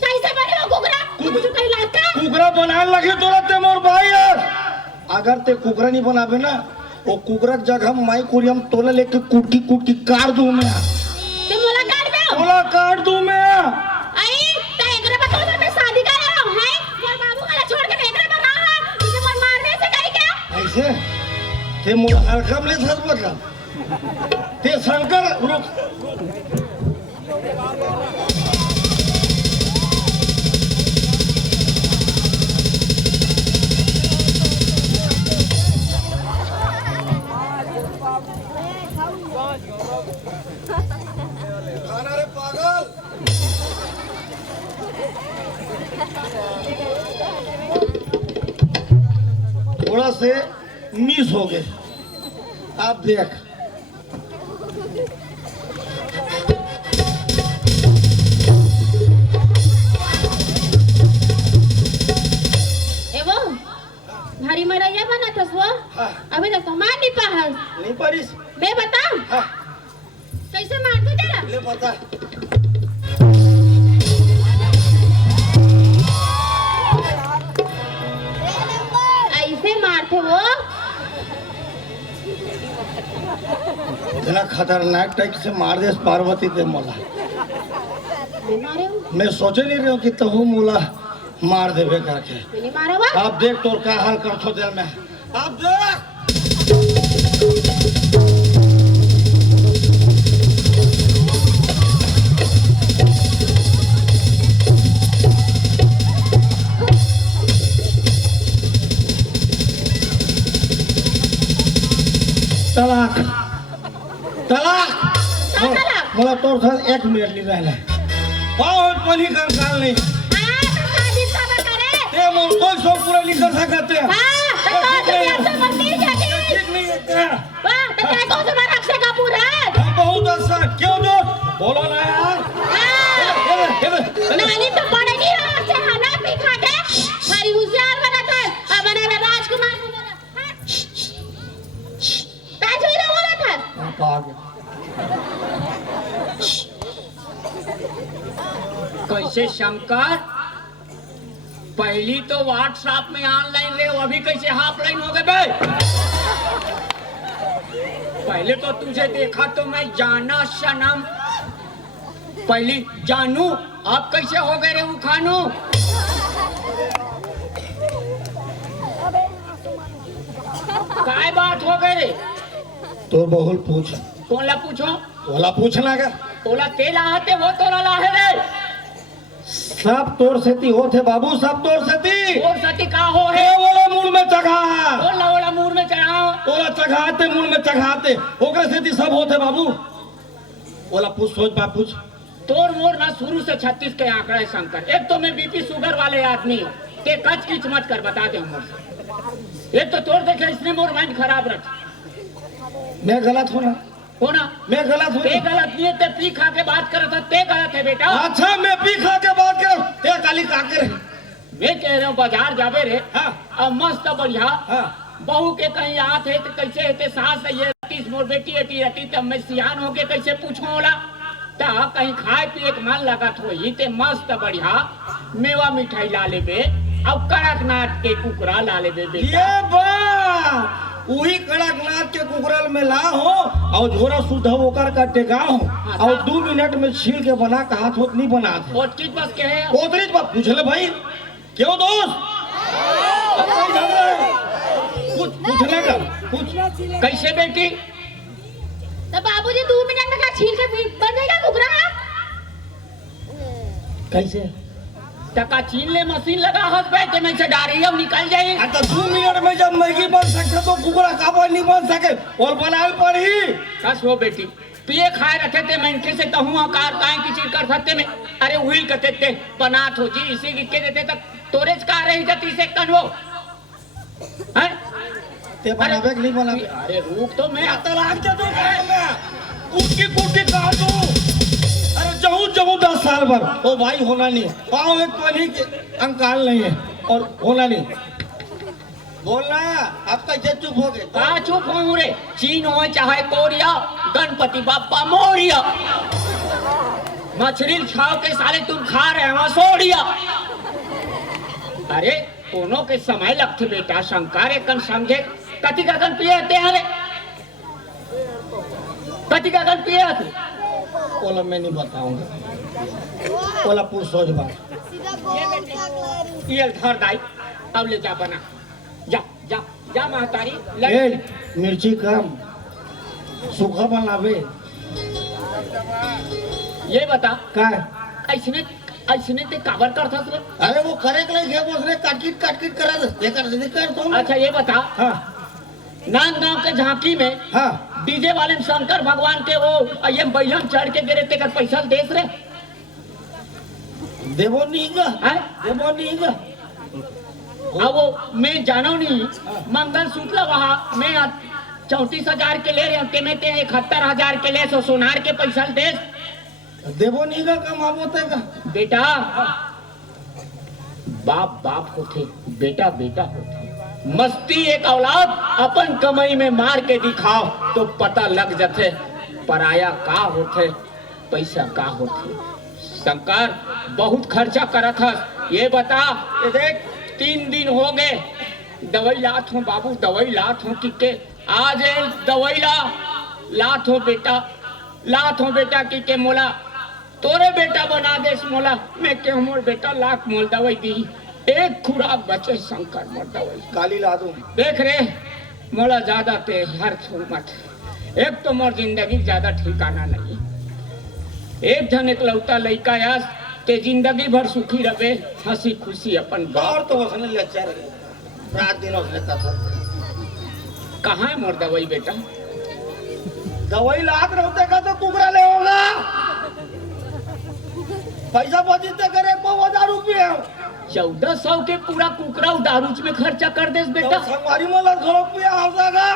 कैसे बने वो कुकरा? कुछ कहीं लागता? कुकरा बनाने लगे तो रहते मोर भाई यार। अगर ते कुकरा नहीं बनाबे ना, वो कुकरा जगह माई कुरियम तोला लेके कुटकी काट दूं मैं। ते मोला काट दो। तोला काट दूं मैं। आई, ते एकरे पर तो मैं शादी कर रहा हूं, हैं? मोर बाबू वाला छोड़ के एकरे पर रहा है। तुझे मोर मारने से कहीं क्या? ऐसे ते मोर हरकम ले सच बता। ते शंकर रुक। खाना रे पागल। थोड़ा से मिस हो गए, आप देख। भारी मरैया बना था वो। हाँ। अभी तक तो मार नहीं पाहल। नहीं परिस। बे बता, हाँ। कैसे मारते तेरा? ले पता। ऐसे मारते वो? इतना खतरनाक टाइप से मार दे पार्वती ते मोला। मारे हो? मैं सोचे नहीं रही हूँ कि तहु मोला मार देवे करके। नहीं मारा हुआ? आप देख तो क्या हाल कर छो दिल में। आप देख। तलाक, तलाक। क्या तलाक? मला तोर साथ 1 मिनट नहीं रहना पाँव पानी का काल नहीं हाँ तो शादी सब करे ते मोर कोई सो पूरा नहीं कर सकते हाँ तो दुनिया से मरती जाती ठीक नहीं है क्या वाह तो क्या कौन सा रक्षा का पूरा बहुत अच्छा क्यों दोस्त बोलो ना यार नानी तो पड़ेगी और से खाना पी खा के भाई होशियार बनाता है अब बना राजकुमार काय जोई रहा बोला था पाग कैसे शंकर पहली तो व्हाट्सएप में ऑनलाइन रहे हो अभी कैसे ऑफलाइन हो गए बे पहले तो तुझे देखा तो मैं जाना सनम पहली जानू अब कैसे हो गए रे उखानू काय बात हो गए रे तो बहुल पूछ कौन ला पूछो बोला पूछना का तोला तेला आते वो तोला लाहे रे सब तोर सेती होते बाबू सब तोर सेती और सती का हो हे है बोला मूड में चढ़ा ओला ओला मूड में चढ़ाओ बोला चढ़ाते मूड में चढ़ाते ओकर सेती सब होते बाबू बोला पूछ सोच बा पूछ तोर मोर ना शुरू से 36 के आंकड़ा है शंकर एक तो मैं बीपी शुगर वाले आदमी हूँ ते कच किच मत कर बता दे हमर एक तो तोर देखे इसने मोर माइंड खराब रख मैं गलत हूँ ना होना मैं गलत हूँ ते गलत नहीं है ते पी खा के बात कर था ते गलत है बेटा अच्छा मैं पी खा के बात कर ते काली काकर मैं कह रहा हूँ बाजार जावे रे हाँ अब मस्त बढ़िया हाँ बहू के कहीं आत है तो कैसे है ते सास है ये 30 मोर बेटी एटी रहती तब मैं सियान हो के कैसे पूछूं ओला ता कहीं खाए पिए के मन लगत हो ही ते मस्त बढ़िया मेवा मिठाई ला लेबे अब कड़कनाथ के कुकरा ला लेबे बेटा ये बा वही कड़कनाथ के कुकरल में ला हो और झोरा शुद्ध होकर का टेका हो और 2 मिनट में छील के बना का हाथ होत नहीं बना थे और चीज बस के है ओतरी बात पूछ ले भाई क्यों दोस्त अब कोई झगड़ा है कुछ पूछने का कुछ कैसे बेटी तो बाबूजी 2 मिनट में का छील के बन जाएगा कुकरा कैसे टका छीन ले मशीन लगा हंस बैठे में से डारी अब निकल जाए तो 2 मिनट में जब मैगी बन सकते तो कुकरा काबर नहीं बन सके और बनाल पड़ी कस हो बेटी पिए खाए रखे थे मैं इनके से कहूँ कार काहे की चीज कर सकते में अरे व्हील कहते थे बनात हो जी इसी के देते तक तोरेज का रही जाती से कन्वो हैं ते बनावे कि नहीं बनावे अरे रुक तो मैं तलाक दे दो कुटी कुटी काट दो अरे जहूं जहूं 10 साल भर ओ भाई होना नहीं पाँव एक पानी के अंकाल नहीं है और होना नहीं बोलना अब तक ये चुप हो गए कहा चुप हूँ रे चीन हो चाहे कोरिया गणपति बापा मोरिया मछली खाओ के साले तुम खा रहे हो सोड़िया अरे दोनों के समय लगते बेटा शंकर एकन समझे कति का गन पिए थे अरे कति का गन पिए थे बोला मैं नहीं बताऊंगा बोला पूछ सोच बात ये धर दाई अब ले जा बना जा जा जा महतारी ए मिर्ची कम सूखा बनावे ये बता का ऐसने ते काबर करता तू अरे वो करे के लिए उसने काटकीट करा दे कर तो अच्छा ये बता हाँ नांद गांव के झांकी में हाँ डीजे वाले में शंकर भगवान के वो ये बैलन चढ़ के गिरे तेकर पैसा देस रे देवो नहीं गा हैं देवो नहीं गा अब वो मैं जानो नहीं मंगल सूत्र वहाँ मैं 34,000 के ले रहे हैं में ते 71,000 के ले सो सोनार के पैसा देस देवो नहीं गा कम होते का बेटा बाप बाप होते बेटा बेटा होते मस्ती एक औलाद अपन कमाई में मार के दिखाओ तो पता लग जाते पराया का होते पैसा का होते शंकर बहुत खर्चा करा था ये बता ये देख 3 दिन हो गए दवाई लात हूँ बाबू दवाई लात हूँ कि आज दवाई लात हो बेटा कि मोला तोरे बेटा बना दे मोला मैं के मोर बेटा लाख मोल दवाई दी एक खुराक बचे शंकर मोर दवाई काली ला दूं देख रे मोला ज्यादा ते हर छू मत एक तो मोर जिंदगी ज्यादा ठिकाना नहीं एक जन एक लौटा लड़का यास ते जिंदगी भर सुखी रहे हंसी खुशी अपन और तो उसने लेक्चर रात दिन उसने कहा कहाँ है मोर दवाई बेटा दवाई लात रहते का तो कुकरा ले होगा पैसा बचते करे 1000 रुपये 1400 के पूरा कुकरा दारूच में खर्चा कर देस बेटा। संगवारी में लग घरों पे आ जाएगा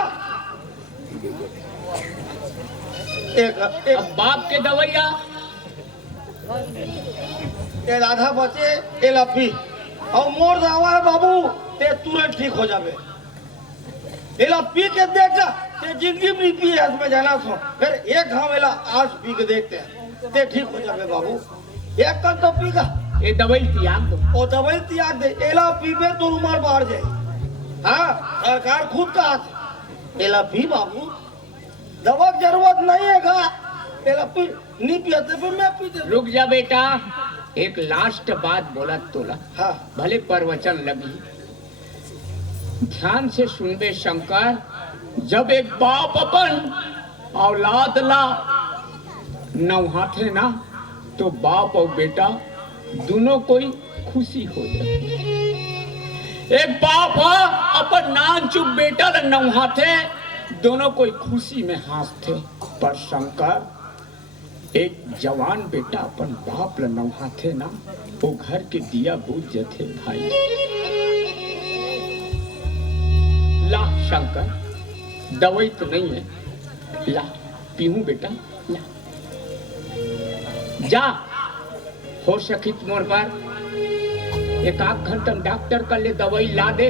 एक अब बाप के दवाइया ये आधा बचे ये लपी और मोर दवा है बाबू ते तुरंत ठीक हो जावे ये लपी के देख ते जिंदगी में पी है इसमें जाना सो फिर एक घाव एला आज पी के देखते हैं ते ठीक हो जावे बाबू एक कल तो पी का ये दवाई त्याग दो। वो दवाई त्याग दे एला पीबे तो रुमाल बाहर जाए। हाँ सरकार खुद का हाथ एला पी बाबू दवा की जरूरत नहीं है का एला पी नहीं पियाते फिर मैं पीते। रुक जा बेटा, एक लास्ट बात बोला तोला। हाँ भले प्रवचन लगी, ध्यान से सुनबे शंकर। जब एक बाप अपन औलाद ला नौहाथे ना तो बाप और बेटा दोनों कोई खुशी हो जाए। एक बाप अपन नान चुप बेटा ला नौहाथे दोनों कोई खुशी में हंसते। पर शंकर एक जवान बेटा अपन बाप ला नौहाथे ना वो घर के दिया बुझ जथे भाई। ला शंकर दवाई तो नहीं है, ला पीहूं बेटा ला। जा हो सकी मोर पर एक आध घंटा डॉक्टर कर ले दवाई ला दे।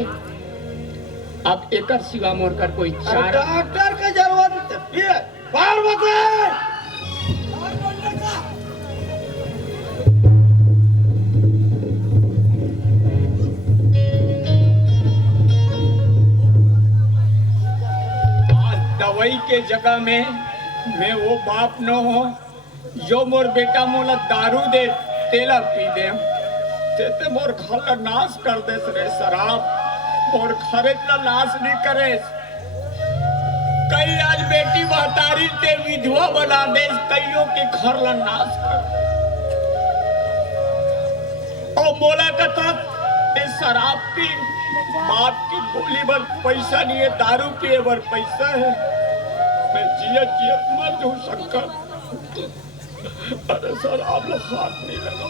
अब एक सिवा मोर कर कोई चार डॉक्टर की जरूरत है बाहर बताए। दवाई के जगह में मैं वो बाप न हो जो मोर बेटा मोला दारू दे तेला पी दे ते मोर घर का नाश कर दे रे शराब मोर घरे का नाश नहीं करे। कई आज बेटी महतारी ते विधवा बना दे, कईयों के घर ला नाश कर और मोला कथा ते शराब पी बाप की गोली पर पैसा नहीं है, दारू पिए पर पैसा है। मैं जिया जिया मर जाऊं शंकर। अरे सर आप लोग हाथ नहीं लगा।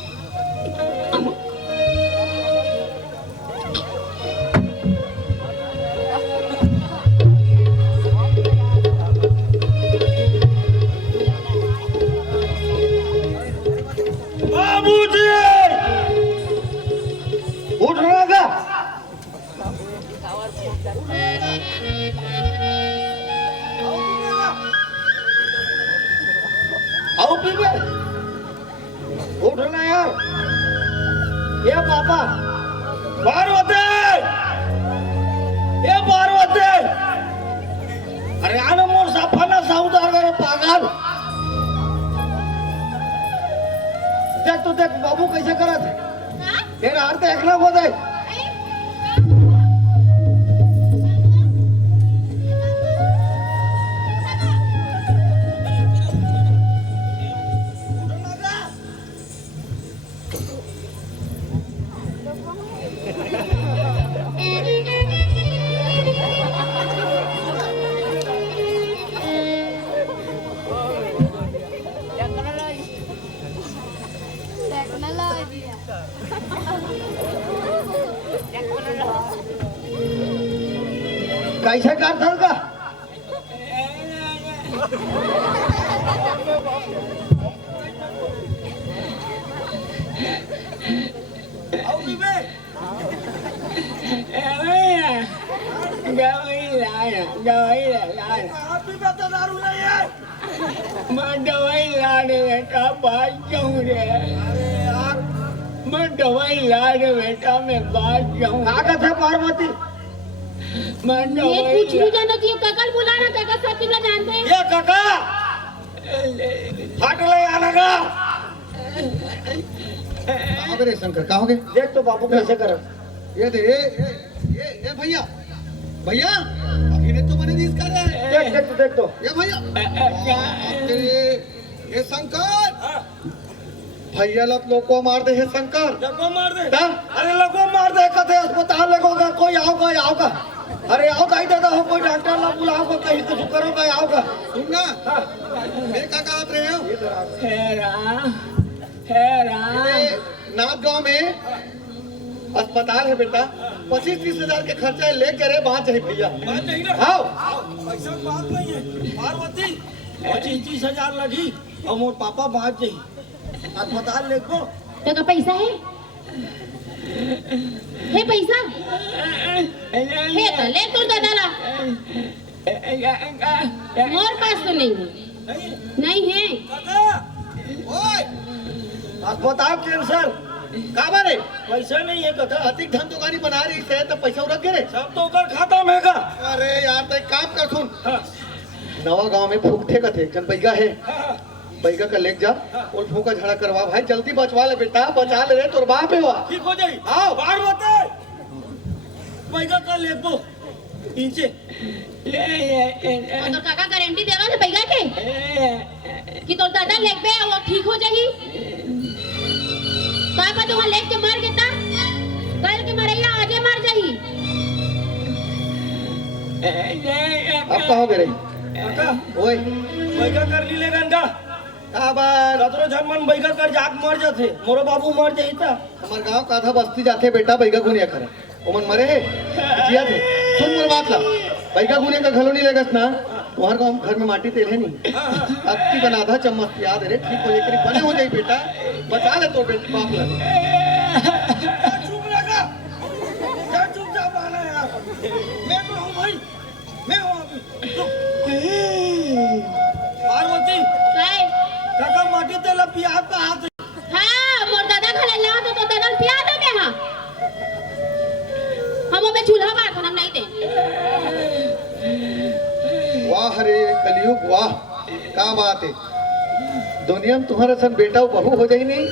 बाबूजी उठना का आओ पीबे उठना यार। ये पापा पार्वती ये पार्वती अरे आना मोर साफाना साउदार करे पागल। देख तो देख बाबू कैसे करा थे तेरा हाथ देखना हो जाए। कैसे कर का मैं दवाई लाने बेटा बात जाऊं रे। मैं दवाई लाने बेटा मैं बात जाऊं। ताकत है पार्वती मैं ये दवाई कुछ भी जानो कि ककल बुलाना ककल सब तुला जानते हैं। ये काका फट ले आना का कहाँ पे रे शंकर, कहाँ हो गए? देख तो बाबू कैसे कर। ये दे ये भैया भैया अभी ने तो मैंने दी इसका रे। देख तो ये भैया ये शंकर भैया लोग को मार दे है शंकर। लगो मार दे। हाँ? अरे लगो मार दे कथे अस्पताल लगोगा कोई आओगा आओगा अरे आओ दाई दादा हो कोई डॉक्टर ला बुलाओ को कहीं कुछ करो का आओ का सुनना मैं का कहत रहे हो हेरा नाथ गांव में अस्पताल है बेटा 25-30 हजार के खर्चा है लेके रे बात चाहिए भैया बात नहीं ना आओ पैसा बात नहीं है पार्वती 25-30 लगी और मोर पापा बात चाहिए अस्पताल लेको तो का पैसा है पैसा है तो ले तू दादा ला मोर पास तो नहीं है नहीं है ओए अस्पताल कैंसर का बारे पैसा नहीं है कथा अधिक धन दुकानी बना रही है तो पैसा रख गे रे सब तो कर खाता में का अरे यार तो एक काम कर सुन नवा गांव में फूकते का थे जन बैगा है बैगा का लेक जा और फूका झड़ा करवा भाई जल्दी बचवा ले बेटा बचा ले रे तोर बाप है वहाँ ठीक हो जाई आओ पार्वती पैसा का लेको नीचे और तो काका गारंटी देवा से पैसा के कि तोर दादा लेग पे वो ठीक हो जाही पापा तो वहाँ लेग के मर गया था कल के मरैया आजे मर जाही अब कहाँ गए रे काका ओए पैसा कर ली ले गंगा का बार कतरो झनमन बैगा कर जाक मर जाते मोरो बाबू मर जाई ता हमार गांव का आधा बस्ती जाते बेटा बैगा गुनिया करे ओमन मरे है जिया थे सुन मोर बात ला बैगा गुनिया का घलो नहीं लगस ना तुम्हारे गांव घर में माटी तेल है नहीं अब की बना आधा चम्मच याद है रे ठीक हो जाए करीब बने हो जाए बेटा बचा ले तो बेटा बाप ला चुप लगा क्या चुपचाप आना यार मैं तो हूँ भाई मैं हूँ पार्वती काय काका माटी तेल पिया का हाथ हाँ मोर दादा खले ला तो दादा पिया दे में हाँ हम में चूल्हा बार हम नहीं दे वाह रे कलयुग वाह क्या बात है दुनिया में तुम्हारा सन बेटा बहू हो जाई नहीं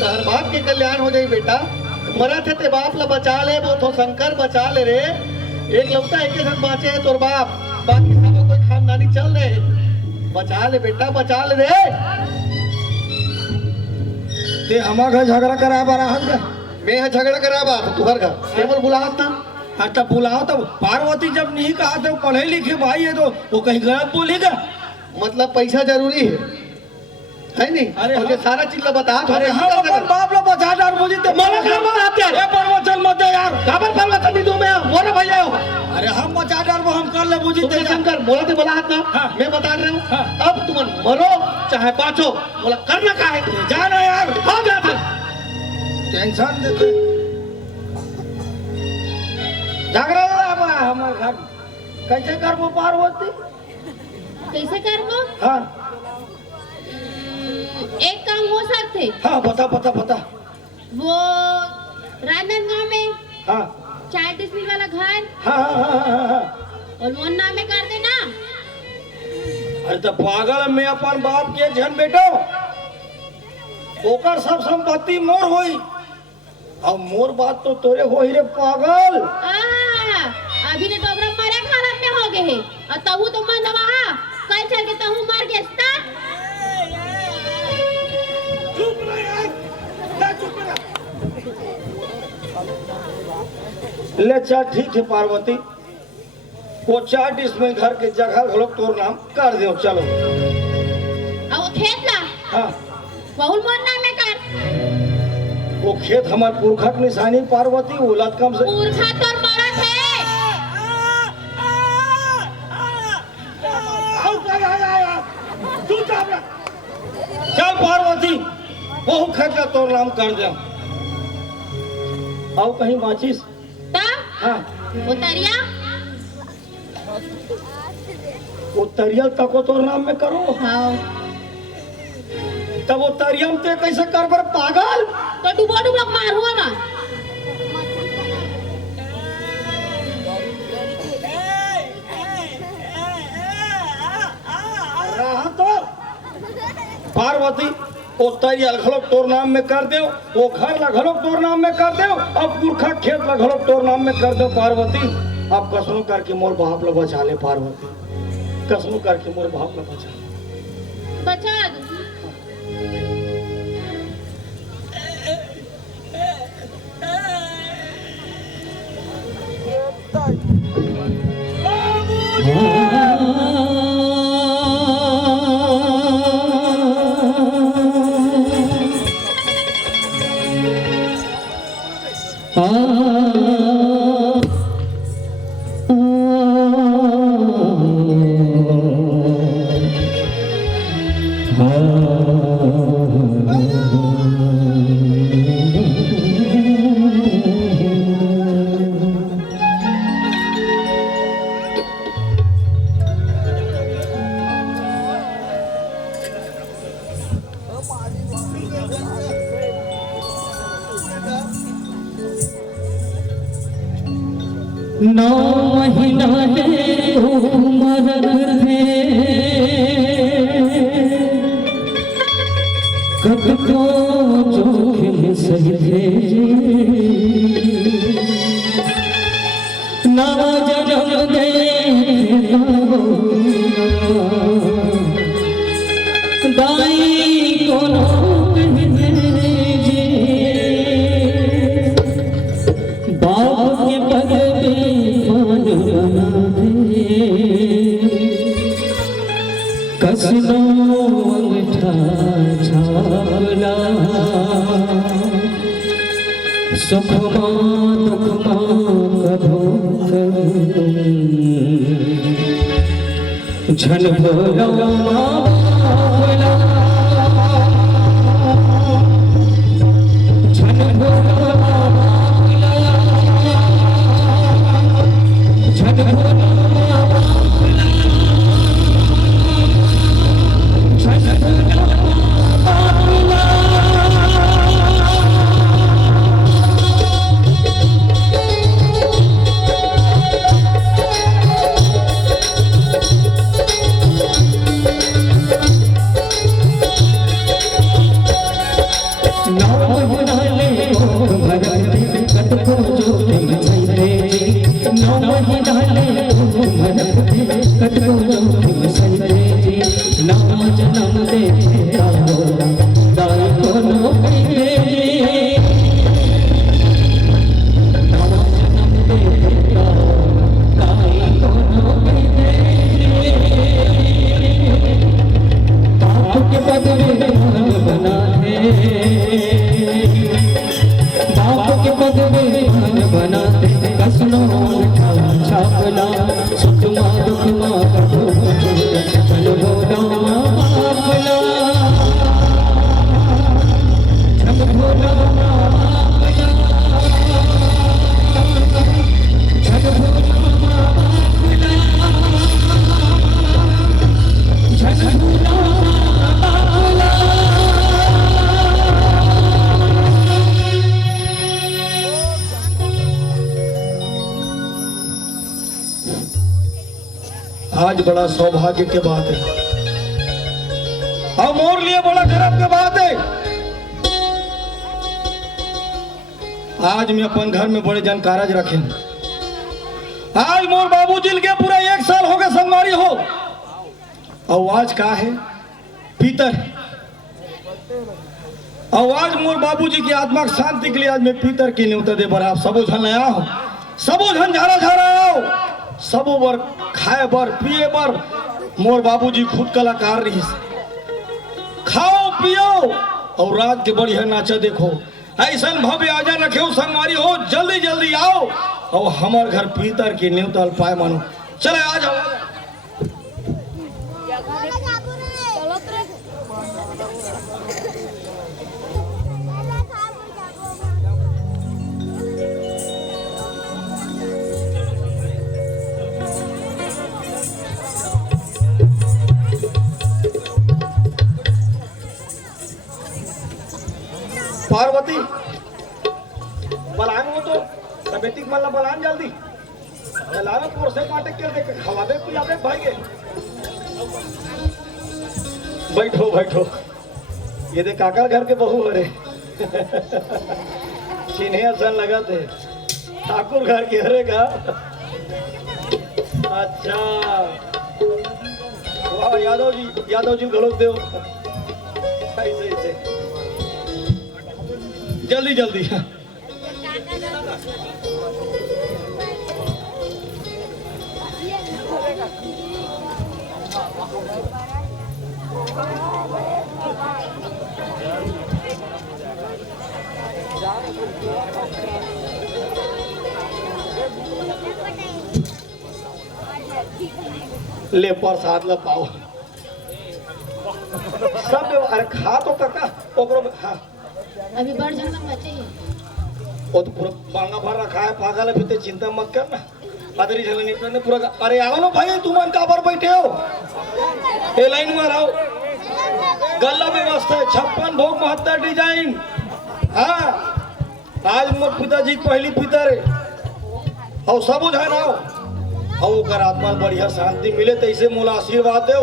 तो हर बाप के कल्याण हो जाई बेटा मरा थे ते बाप ला बचा ले वो तो शंकर बचा ले रे एक लौटा एक सन बाचे है तोर बाप बाकी सब कोई खानदानी चल रहे बचा ले बेटा बचा ले रे ते हमारा घर झगड़ा करा बारा हल का मैं यहाँ झगड़ा करा बात तुहर घर केवल बुलाहत ना हाँ तब बुलाओ तब पार्वती जब नहीं कहा तो पढ़े लिखे भाई है तो वो कहीं गलत बोलेगा मतलब पैसा जरूरी है नहीं अरे और ये हाँ। सारा चीज ला बता अरे हम अपन बाप लोग बचा डाल मुझे तो मारा काम आते हैं ये परवचन मत दे यार काबर परवचन नहीं दूं मैं मोरे भैया हो अरे हम बचा डाल वो हम कर ले मुझे तुमने शंकर बोला थे बोला हाथ ना हाँ। मैं बता रहा हूँ हाँ। अब तुम मरो चाहे बाँचो बोला करना का है जाना यार हाँ जा फिर टेंशन देते झगड़ा लगा हमारे घर कैसे कर वो पार्वती कैसे कर वो हाँ एक काम हो सकते हाँ बता बता बता वो राजनांदगांव में हाँ 40 मिल वाला घर हाँ हाँ हाँ हाँ हाँ और मोहन नाम में कर देना अरे तो पागल मैं अपन बाप के जन बेटो ओकर सब संपत्ति मोर होई अब मोर बात तो तोरे होई रे पागल अभी ने डोबरा मरे हालत में हो गए है और तहु तो मन दवा कल चल के तहु मर गया ता चुप रह यार ले चुप रह ले चल ठीक है पार्वती वो 40 में घर के जगह लोग तोर नाम कर दो चलो और वो खेत ला हाँ बहुल मोहन नाम में कर वो खेत हमार पुरखा की निशानी पार्वती औलाद कम से पुरखा तोर मरत है चल पार्वती वो खेत का तोर नाम कर दे आओ कहीं माचिस ता हाँ उतरिया वो तरियल तको तोर नाम में करो हाँ तब वो तरियम ते कैसे कर बर पागल तो डुबो डुबो मार हुआ ना रहा तो पार्वती वो तरियल घलोक तोर नाम में कर दो वो घर ला घलोक तोर नाम में कर दो अब पुरखा खेत ला घलोक तोर नाम में कर दो पार्वती अब कसनो करके मोर बाप ला बचा ले पार्वती कसनो करके मोर बाप ला बचा ले बचा दो नौ महीना उम्र थे कब को जोखिम सही थे नवा जन्म दे दाई कोनो बाप के पग कसनो अंगठा छापला सुखमा दुखमा कभो झन भोला बाबला झन भोला बाबला झन भोला आज बड़ा सौभाग्य के बात है और मोर लिए बड़ा गर्व के बात है। आज मैं अपन घर में बड़े जानकारज रखे। आज मोर बाबूजी के पूरा 1 साल हो गए संगवारी हो और आज का है पीतर। और आज मोर बाबूजी की आत्मा की शांति के लिए आज मैं पीतर की न्योता दे बर आप सबो झन आया हो, सबो झन झारा आओ, सबो बर खाए बर पिए बर मोर बाबूजी खुद कलाकार रही। खाओ पियो और रात के बढ़िया नाचा देखो। ऐसा भव्य आजा रखे संगवारी हो, जल्दी जल्दी आओ और हमार घर पीतर की न्योता पाए मानो। चले आ जाओ। पार्वती बलान वो तो तबेतिक मल्ला बलान जल्दी चलावे पोर से काटे कर दे खवाबे पिलावे भाई के। बैठो बैठो, ये दे काका घर के बहू हरे चिन्हे असन लगा थे ठाकुर घर के हरे का। अच्छा वाह यादव जी घलोक देव ऐसे ऐसे जल्दी जल्दी। ले प्रसाद ला पाओ सब अरे खा तो काका ओकरो में खा अभी बढ़ जाना बचे ही वो तो पूरा पांगा भर रखा है पागल है फिर चिंता मत करना अदरी झलने निकलने पूरा अरे आओ ना भाई तुम मन का पर बैठे हो ए लाइन में आओ गला व्यवस्था है 56 भोग 72 डिजाइन हाँ आज मोर पिताजी पहली पितर है और सब बुझा ना हो और ओकर आत्मा बढ़िया शांति मिले तैसे मोला आशीर्वाद दो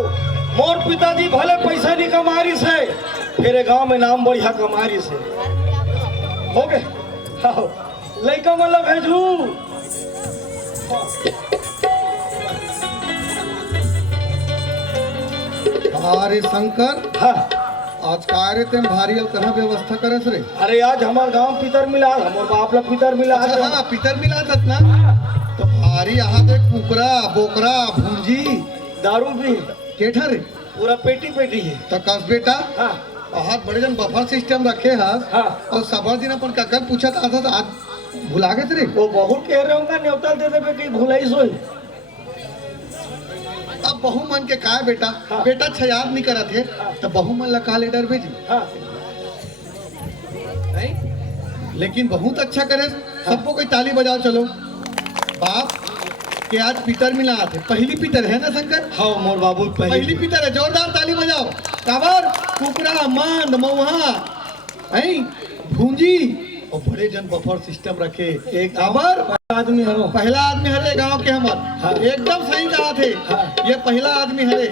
मोर पिताजी भले पैसा नहीं कमारी से फिर गांव में नाम बढ़िया कमारी से हो गए हाँ लड़का मतलब भेजू अरे शंकर हाँ आज का रे ते भारी कहाँ व्यवस्था करस रे? अरे आज हमार गांव पितर मिला हमार बाप ला पितर मिला अच्छा हाँ पितर मिला था ना तो भारी यहाँ देख कुकरा बोकरा भुंजी दारू भी केठा रे पूरा पेटी पेटी है तो कस बेटा हाँ बहुत बड़े जन बफर सिस्टम रखे हस हाँ। और सबर दिन अपन काकर पूछा था तो आज भुला गए रे। वो बहुत कह रहे होंगे न्योता दे दे बेटी भुलाई सोई अब बहु मन के का है बेटा हाँ। बेटा छयाद नहीं करत है तो बहु मन ला का लेटर भेजी हाँ नहीं लेकिन बहुत अच्छा करे सबको कोई ताली बजाओ चलो बाप के आज पितर मिला थे पहली पितर है ना शंकर हाँ मोर बाबू पहली पितर है जोरदार ताली बजाओ काबर कुकरा मांद मऊहा हैं भूंजी और बड़े जन बफर सिस्टम रखे एक काबर आदमी हरो पहला आदमी हरे गांव के हमर हाँ। एकदम सही कहा थे हाँ। ये पहला आदमी हरे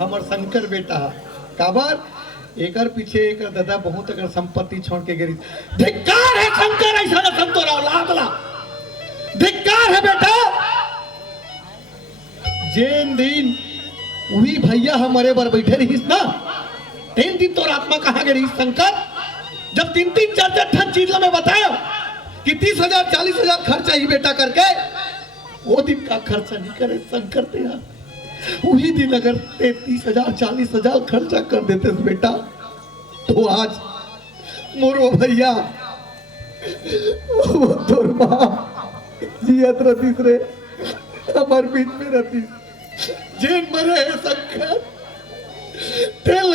हमर शंकर बेटा काबर एकर पीछे एकर दादा बहुत अगर संपत्ति छोड़ के गिरी धिक्कार है शंकर ऐसा ना संतोरा औलाद ला धिक्कार है बेटा जैन दिन वही भैया हमारे बार बैठे रहीस ना तीन दिन तो आत्मा कहाँ गई शंकर जब 3-3 4-4 ठन चीज में बताया कि 30,000 40,000 खर्चा ही बेटा करके वो दिन का खर्चा नहीं करे शंकर तेरा वही दिन अगर 30,000 40,000 खर्चा कर देते बेटा तो आज मोरो भैया वो तोर माँ जियत रतीस रे हमार बीच में रतीस जेन मरे है शंकर तेल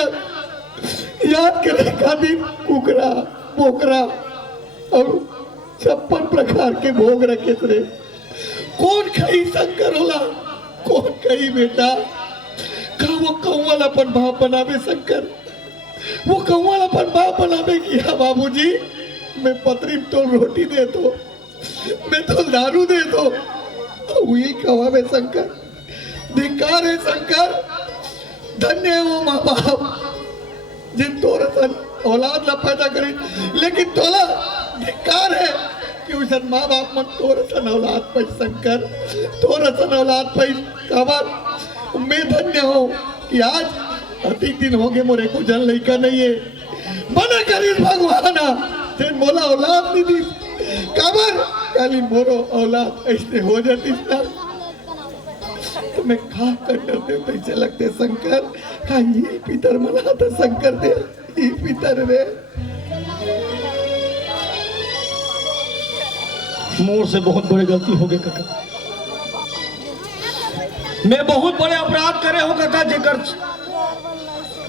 याद करे खातिर कुकरा बोकरा और 56 प्रकार के भोग रखे थे कौन खाई शंकर होला कौन खाई बेटा का वो कौवल अपन बाप बनावे शंकर वो कौवल अपन बाप बनावे किया बाबूजी मैं पतरी तो रोटी दे दो मैं तो दारू दे दो वही कवावे शंकर धिक्कार है शंकर धन्य है वो माँ बाप जिन तोरे सन औलाद ला पैदा करे लेकिन तोला धिक्कार है कि उसन माँ बाप मन तोरे सन औलाद पाई शंकर तोरे सन औलाद पाई काबर मैं धन्य हूँ कि आज अधिक दिन हो गए मोरे को जन लड़का नहीं है मना करी भगवाना तेन मोला औलाद नहीं दी काबर काली मोरो औलाद ऐसे हो जाती ना तो मैं खा कर करते पैसे लगते शंकर का ये पितर मना था शंकर दे ये पितर रे मोर से बहुत बड़ी गलती हो गई काका मैं बहुत बड़े अपराध करे हो काका जेकर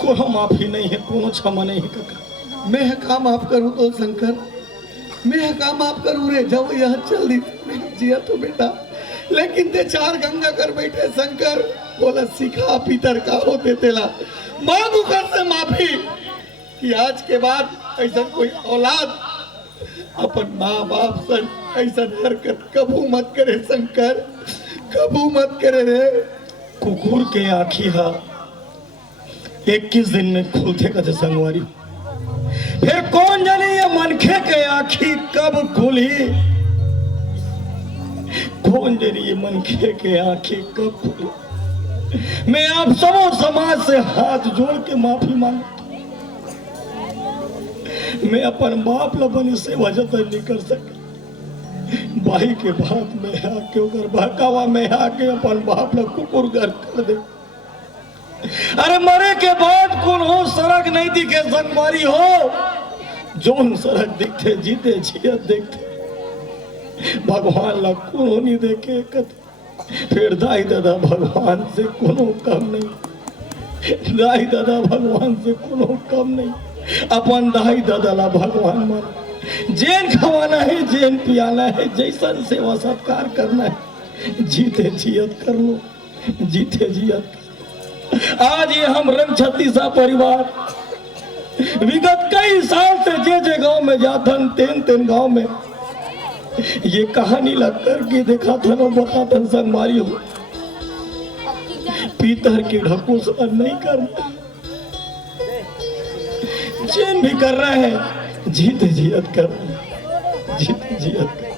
कोनो माफी नहीं है कोनो क्षमा नहीं है काका मैं का माफ करूं तो शंकर मैं का माफ करूं रे जब यह चल दी जिया तो बेटा लेकिन ते 4 गंगा कर बैठे शंकर बोला सिखा पितर का होते तेला मांगू कर से माफी कि आज के बाद ऐसा कोई औलाद अपन माँ बाप सन ऐसा हरकत कबू मत करे शंकर कबू मत करे रे कुकुर के आँखी हा 21 दिन में खुलते कथे संगवारी फिर कौन जाने ये मनखे के आँखी कब खुली कौन जाने ये मनखे के आँखी कब खुली मैं आप सब समाज से हाथ जोड़ के माफी मांगता मैं अपन बाप लबन सेवा जतन नहीं कर सका भाई के बात में आके उधर बहकावा में आके अपन बाप ला कुकुर घर कर दे अरे मरे के बाद कौन हो सड़क नहीं दिखे संगवारी हो, जोन सड़क दिखते जीते जियत देखते भगवान ला कोनो नहीं देखे फिर दाई दादा भगवान से कोनो कम नहीं, दाई दादा भगवान से कोनो कम नहीं। अपन दाई दादा ला भगवान मन जेन खवाना है जेन पियाना है जैसन सेवा सत्कार करना है जीते जियत कर लो, जीते जियत। आज ये हम रंग छत्तीसा परिवार विगत कई साल से जे गांव में जाथन तेन गांव में ये कहानी लग कर के देखा था ना, बता था संगवारी हो पीतर के ढकोस नहीं करना, चैन भी कर रहे हैं जीते जियत कर रहे हैं, जीते जियत कर।